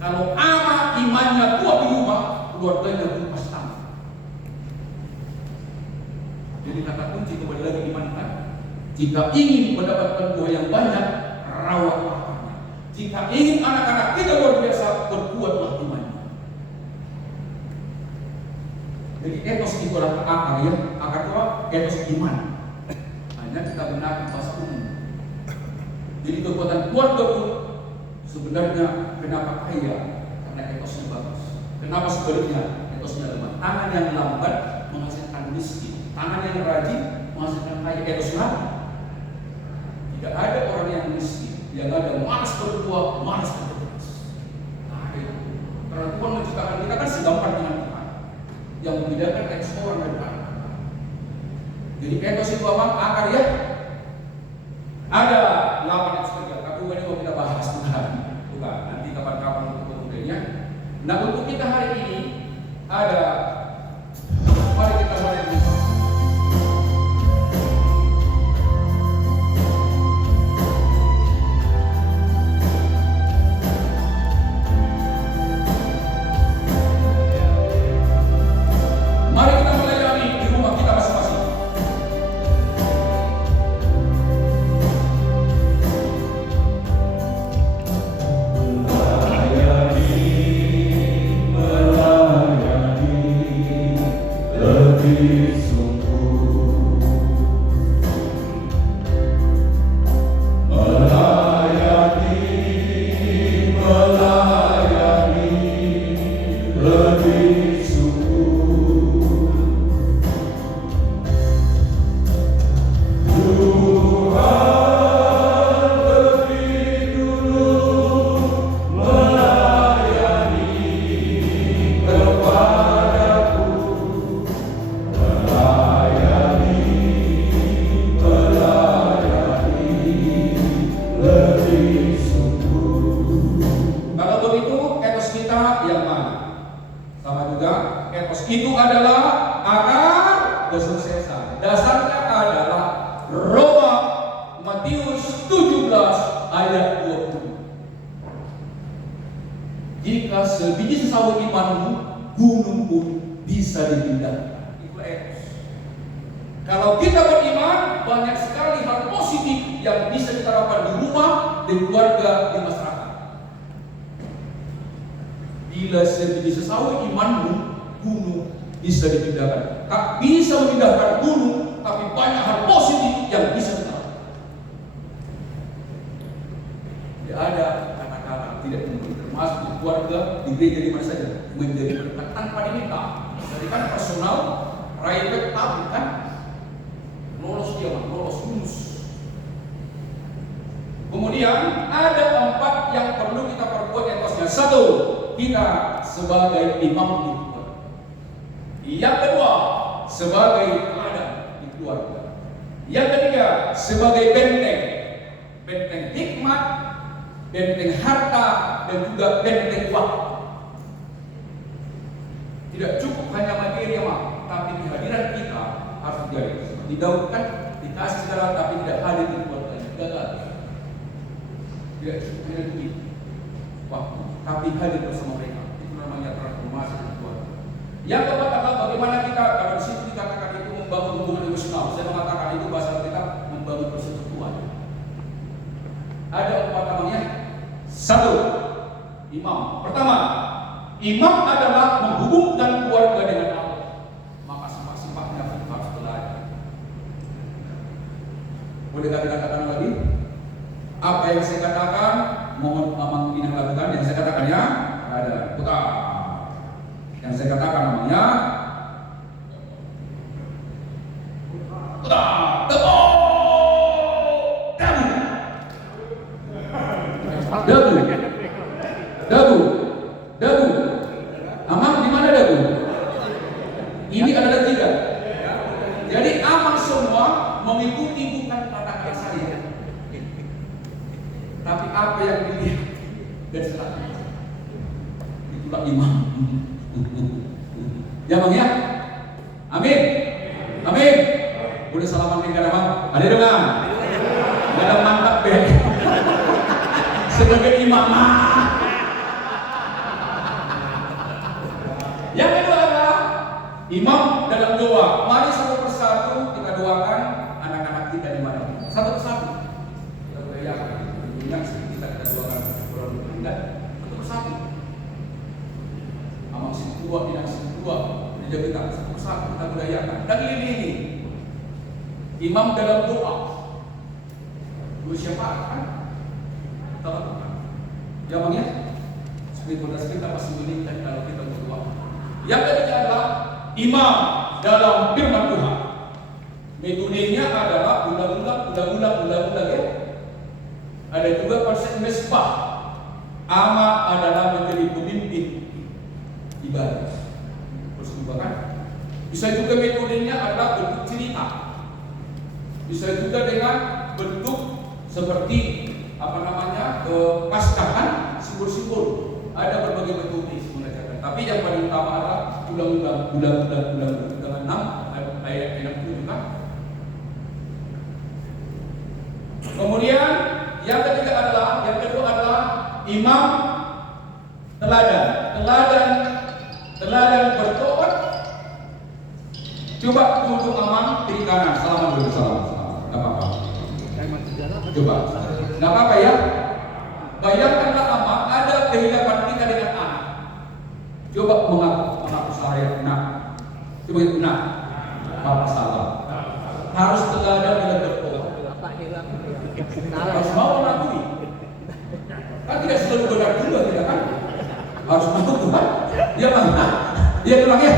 Kalau ama imannya kuat di rumah, keluarganya pun pasti aman. Jadi kata kunci kembali lagi iman kan? Jika ingin mendapatkan buah yang banyak, rawat akarnya. Jika ingin anak-anak kita luar biasa, berbuatlah imannya. Jadi etos itu adalah akar ya, akar itu etos iman. Hanya kita gunakan bahasa umum. Jadi kekuatan keluarga pun sebenarnya kenapa kaya? Karena etosnya bagus. Kenapa sebaliknya? Etosnya lemah. Tangan yang lambat menghasilkan miskin. Tangan yang rajin menghasilkan kaya. Etosnya tidak ada orang yang miskin, yang ada malas berbuat, malas berbuat. Nah, itu. Karena Tuhan menciptakan kita kan segampang dengan Tuhan. Yang membedakan etos orang dan anak. Jadi etos itu apa? Akar ya. Ada 8 etos kerja. Tapi ini mau kita bahas bukan. Nanti kapan-kapan untuk kemudiannya. Nah, untuk kita hari ini ada. Mari kita mulai dulu. Mari kita melayani di rumah kita masing-masing. Itu adalah akar kesuksesan. Dasarnya adalah Roma Matius 17 ayat 20. Jika sebiji sesawi imanmu, gunung pun bisa dipindahkan. Itu etos. Kalau kita beriman, banyak sekali hal positif yang bisa kita dapatkan di rumah, di keluarga, di masyarakat. Bila sebiji sesawi imanmu, gunung bisa dipindahkan. Tak bisa memindahkan gunung, tapi banyak hal positif yang bisa kita lakukan. Tidak ada kata-kata tidak mungkin, termasuk di keluarga, di gereja, di mana saja menjadi berkat tanpa diminta. Jadi kan personal, private, public kan lolos dia, lolos lulus. Kemudian ada 4 yang perlu kita perbuat etosnya. 1, kita sebagai imam di keluarga. Yang kedua, sebagai teladan di keluarga. Yang ketiga, sebagai benteng hikmat, benteng harta, dan juga benteng waktu. Tidak cukup hanya materi, tapi kehadiran kita harus dijaga. Seperti Daud kan dikasih segala, tapi tidak hadir di keluarganya, gagal. Tidak cukup hanya begitu waktu, tapi hadir bersama mereka. Itu namanya transformasi di keluarga. Yang keempat adalah bagaimana kita, kalau di situ dikatakan itu membangun hubungan emosional. Saya mengatakan itu bahasa kita membangun persekutuan. Ada 4 namanya. 1, imam. Pertama, imam adalah menghubungkan keluarga dengan Allah. Maka sifat-sifatnya harus belajar. Boleh katakan lagi? Apa yang saya katakan, mohon Amang Pinang lakukan. Yang saya katakan ya, ada putar. Yang saya katakan namanya dagu. Amang di mana dagu? Ini adalah jidat. Jadi amang semua mengikuti bukan kata-kata saya, tapi apa yang dilihat dan selanjutnya. Itulah imam. Ya bang ya, amin, amin. Boleh salaman dengan abang. Ada dengan, ada mantap deh. Sebagai imam. Yang kedua adalah imam dalam doa. Mari satu persatu kita doakan anak-anak kita di mana. Satu persatu. Kita berdoakan. Yang kita doakan orang anda. Satu persatu. Amang si tua, inang si tua, gereja kita satu persatu kita berdayakan. Dan ini imam dalam doa. Doa siapa kan? Kita lakukan. Ya bang ya. Spiritualitas kita pasti meningkat kalau kita berdoa. Yang ketiga adalah imam dalam firman Tuhan. Metodenya adalah ulang-ulang ya. Ada juga konsep mesbah. Ama adalah menjadi pemimpin ibadah. Terus juga kan? Bisa juga metodenya adalah bentuk cerita. Bisa juga dengan bentuk seperti paskahan, simbol-simbol. Ada berbagai metode mengajarkan. Tapi yang paling utama adalah ulang-ulang dengan 6 ayat 60 kan. Kemudian yang kedua adalah imam teladan berdoa. Coba duduk aman kiri kanan, salaman dulu, salam. Enggak apa-apa. Coba. Enggak apa-apa ya. Bayangkanlah aman ada kehidupan kita dengan anak. Coba mengaku saya nak. Coba nak. Bapak salah. Harus teladan dengan berdoa. Harus mau mengakui. Kan tidak selalu benar juga kita kan. Harus mau Tuhan. Dia mana? Dia bilang ya.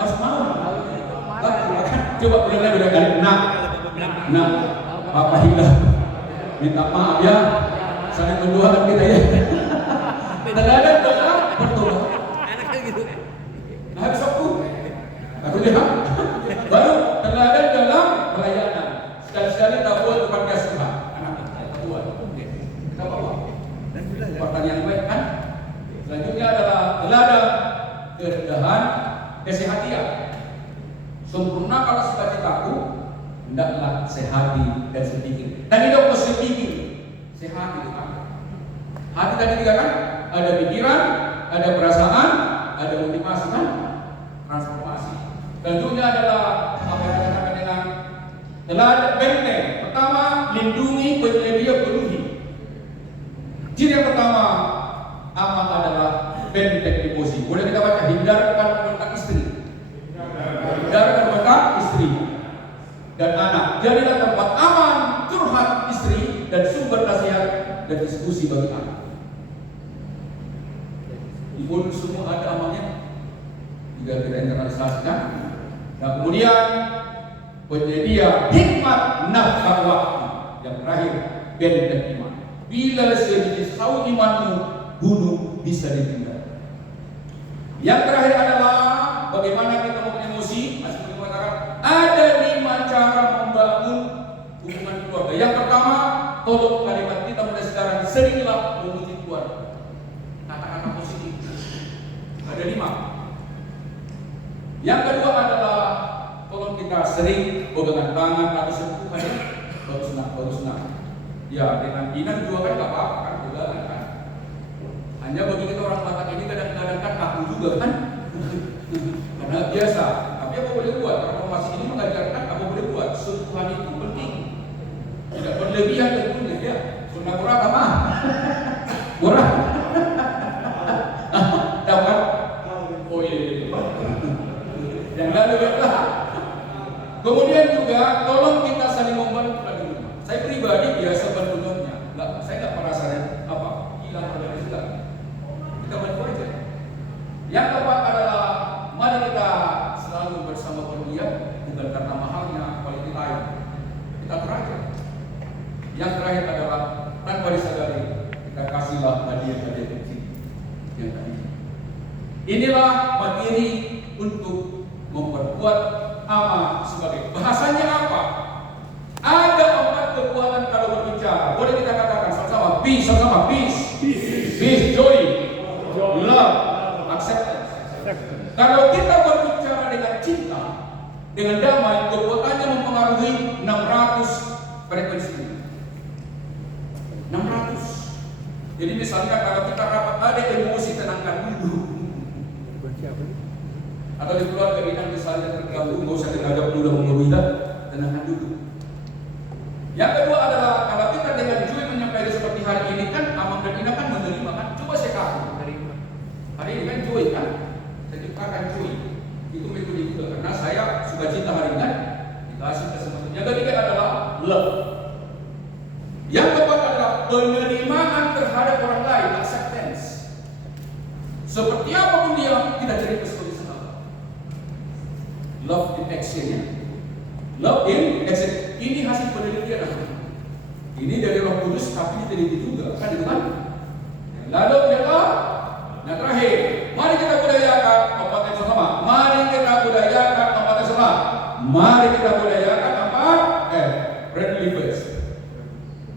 Harus mau. Coba benar kali. Nak. Bapak hilang. Minta maaf ya. Saling mendoakan kita ya. Teladan dalam berdoa. Nah habis waktu. Aku lihat. Baru teladan dalam pelayanan. Sekali-sekali tak buat depan kasihan. Anak kita buat. Kita bawa. Pertanyaan baik kan? Selanjutnya adalah teladan kerendahan, kesehatian. Sempurna kalau sukacitaku, hendaklah sehati dan sepikir. Dan hidup sepikir, sehati itu kan. Hati tadi tiga kan? Ada pikiran, ada perasaan, ada motivasi kan? Transformasi. Selanjutnya adalah apa yang dikatakan dengan teladan benteng. Pertama, lindungi, penyedia, penuhi. Ciri yang pertama, amal adalah benteng emosi. Boleh kita baca, hindarkan membentak istri. Hindarkan membentak istri dan anak. Jadilah tempat aman, curhat istri dan sumber nasihat dan diskusi bagi anak. Di mulut semua ada amalnya. Jika kita internalisasikan. Nah kemudian penyedia hikmat nafkah waktu. Yang terakhir, benteng iman. Bila sejenis tahu imanmu, gunung bisa ditinggal. Yang terakhir adalah bagaimana kita membangun emosi. Masih mengatakan ada 5 cara membangun hubungan keluarga. Yang pertama, tolong kalimat kita mulai sekarang seringlah memuji Tuhan. Kata-kata positif. Ada 5. Yang kedua adalah tolong kita sering pegangan tangan atau sentuhan. Bagus nak. Ya dengan inan juga kan nggak apa-apa kan, pegangan kan. Hanya bagi kita orang Batak ini kadang-kadang kan kaku juga kan. Karena biasa. Tapi apa boleh buat? Reformasi ini mengajarkan apa boleh buat. Sentuhan itu penting. Tidak berlebihan tentunya ya. Sunnah murah apa? Murah. Dapat. Oh iya. Yang lalu ya. Kemudian juga tolong kita saling membantu lagi. Saya pribadi biasa bantunya. Saya nggak merasa hilang dari juga. Kita bantu aja. Yang keempat adalah materi untuk memperkuat ama sebagai bahasanya apa? Ada 4 kekuatan kalau berbicara. Boleh kita katakan sama-sama peace, sama-sama peace. Peace, joy, love, acceptance. Kalau kita berbicara dengan cinta, dengan damai, kekuatannya mempengaruhi 600 frekuensi. 600. Jadi misalnya kalau kita rapat ada emosi, tenangkan dulu. Atau di keluarga kita misalnya terganggu, nggak usah diajak dulu mengeruilah, tenangkan dulu. Yang kedua adalah kalau kita dengan joy menyampaikan seperti hari ini kan, Amang dan Ina kan menerima kan, coba saya kaku. Hari ini kan joy kan, saya ciptakan joy. Itu metode juga karena saya suka cinta hari ini kan, dikasih kesempatan. Yang ketiga adalah love. Yang keempat adalah penerimaan terhadap orang lain, acceptance. Seperti apapun dia, kita cerita sebagai sahabat. Love in action ya. Love in action. Ini hasil penelitian. Ini dari Roh Kudus tapi diteliti juga, kan itu kan? Lalu yang terakhir, mari kita budayakan empat yang sama. Mari kita budayakan empat yang sama. Mari kita budayakan empat. Friendly first.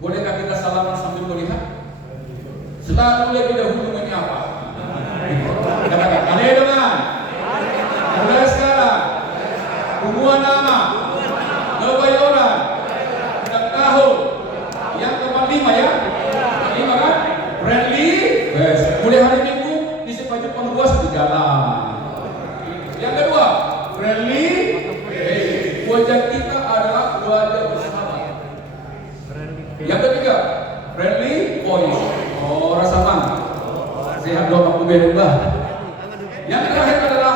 Bolehkah kita salaman sambil melihat? Selalu lebih dahulu ini apa? Katakan, Haleluya. Mulai sekarang, hubungan nama, kebayoran, tidak tahu. Yang ke-5 ya? Ke-5 kan? Friendly. Yes. Mulai hari Minggu di sepaju pengruas di jalan. Yang kedua, friendly. Wajah kita adalah wajah bersahabat. Yang ketiga, friendly voice. Oh, rasa man. Sehat doa aku berubah. Yang terakhir adalah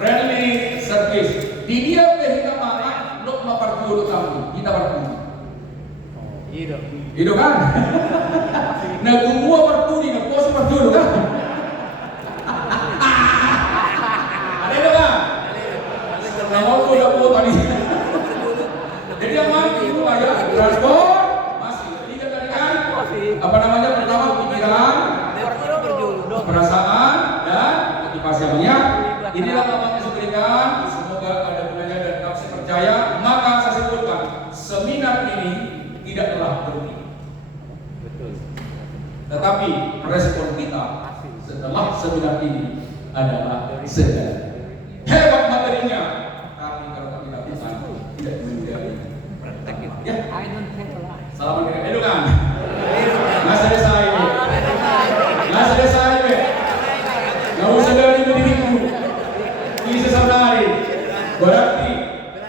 friendly service. Di dia kita makan untuk memperkuat kamu. Kita berkumpul. Hidup kan? Nah, gua berkumpul, nah gua seperti dulu kan? Ada itu kan? Nah, mau udah buat tadi. Jadi yang mana itu kayak transport masih. Jadi kan tadi kan apa namanya pertama pikiran, perasaan dan motivasi amanya. Inilah apa yang saya berikan. Semoga ada gunanya dan tetap saya percaya. Maka saya simpulkan seminar ini tidaklah berhenti. Tetapi respon kita setelah seminar ini adalah sedang hebat materinya. Tapi kalau kita lakukan tidak menjadi ya. Salam kita itu kan. Nggak selesai ini. Nggak selesai ini. Nggak usah dari diriku. Ini sesadari. Berarti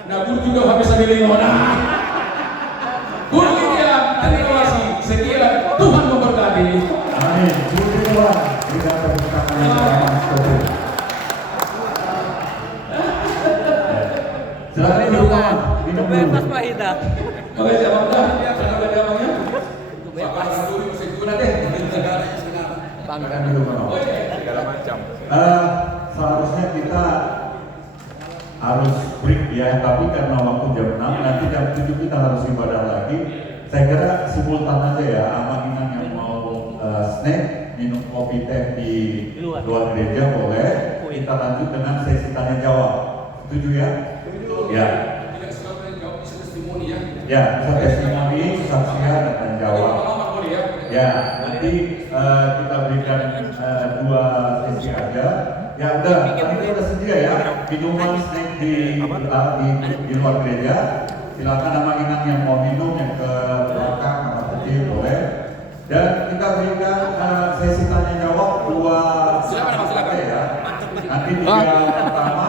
nabur juga habis sambil lingkungan. Guru kita terima kasih. Sekian Tuhan memberkati. Amin. Puji Tuhan. Kita berkata silakan minum. Minum Bebas Pak Hida. Makasih Abang dah. Jangan ada abangnya. Bebas dulu mesti guna deh. Silakan minum. Segala macam. Seharusnya kita harus break ya, tapi karena waktu jam 6 nanti jam 7 kita harus ibadah lagi. Saya kira simultan aja ya, amaginan yang mau snack, minum kopi teh di luar gereja boleh. Kita lanjut dengan sesi tanya jawab. Setuju ya? Ya. Tidak suka tanya jawab, bisa testimoni ya. Ya, bisa testimoni, kesaksian dan tanya jawab. Boleh ya. Ya, nanti kita berikan 2 sesi aja. Ya udah, nanti kita sedia ya minuman snack di luar gereja. Silakan nama inang yang mau minum yang ke belakang atau kecil boleh. Dan kita berikan sesi tanya jawab 2 silakan. ya. Nanti 3 pertama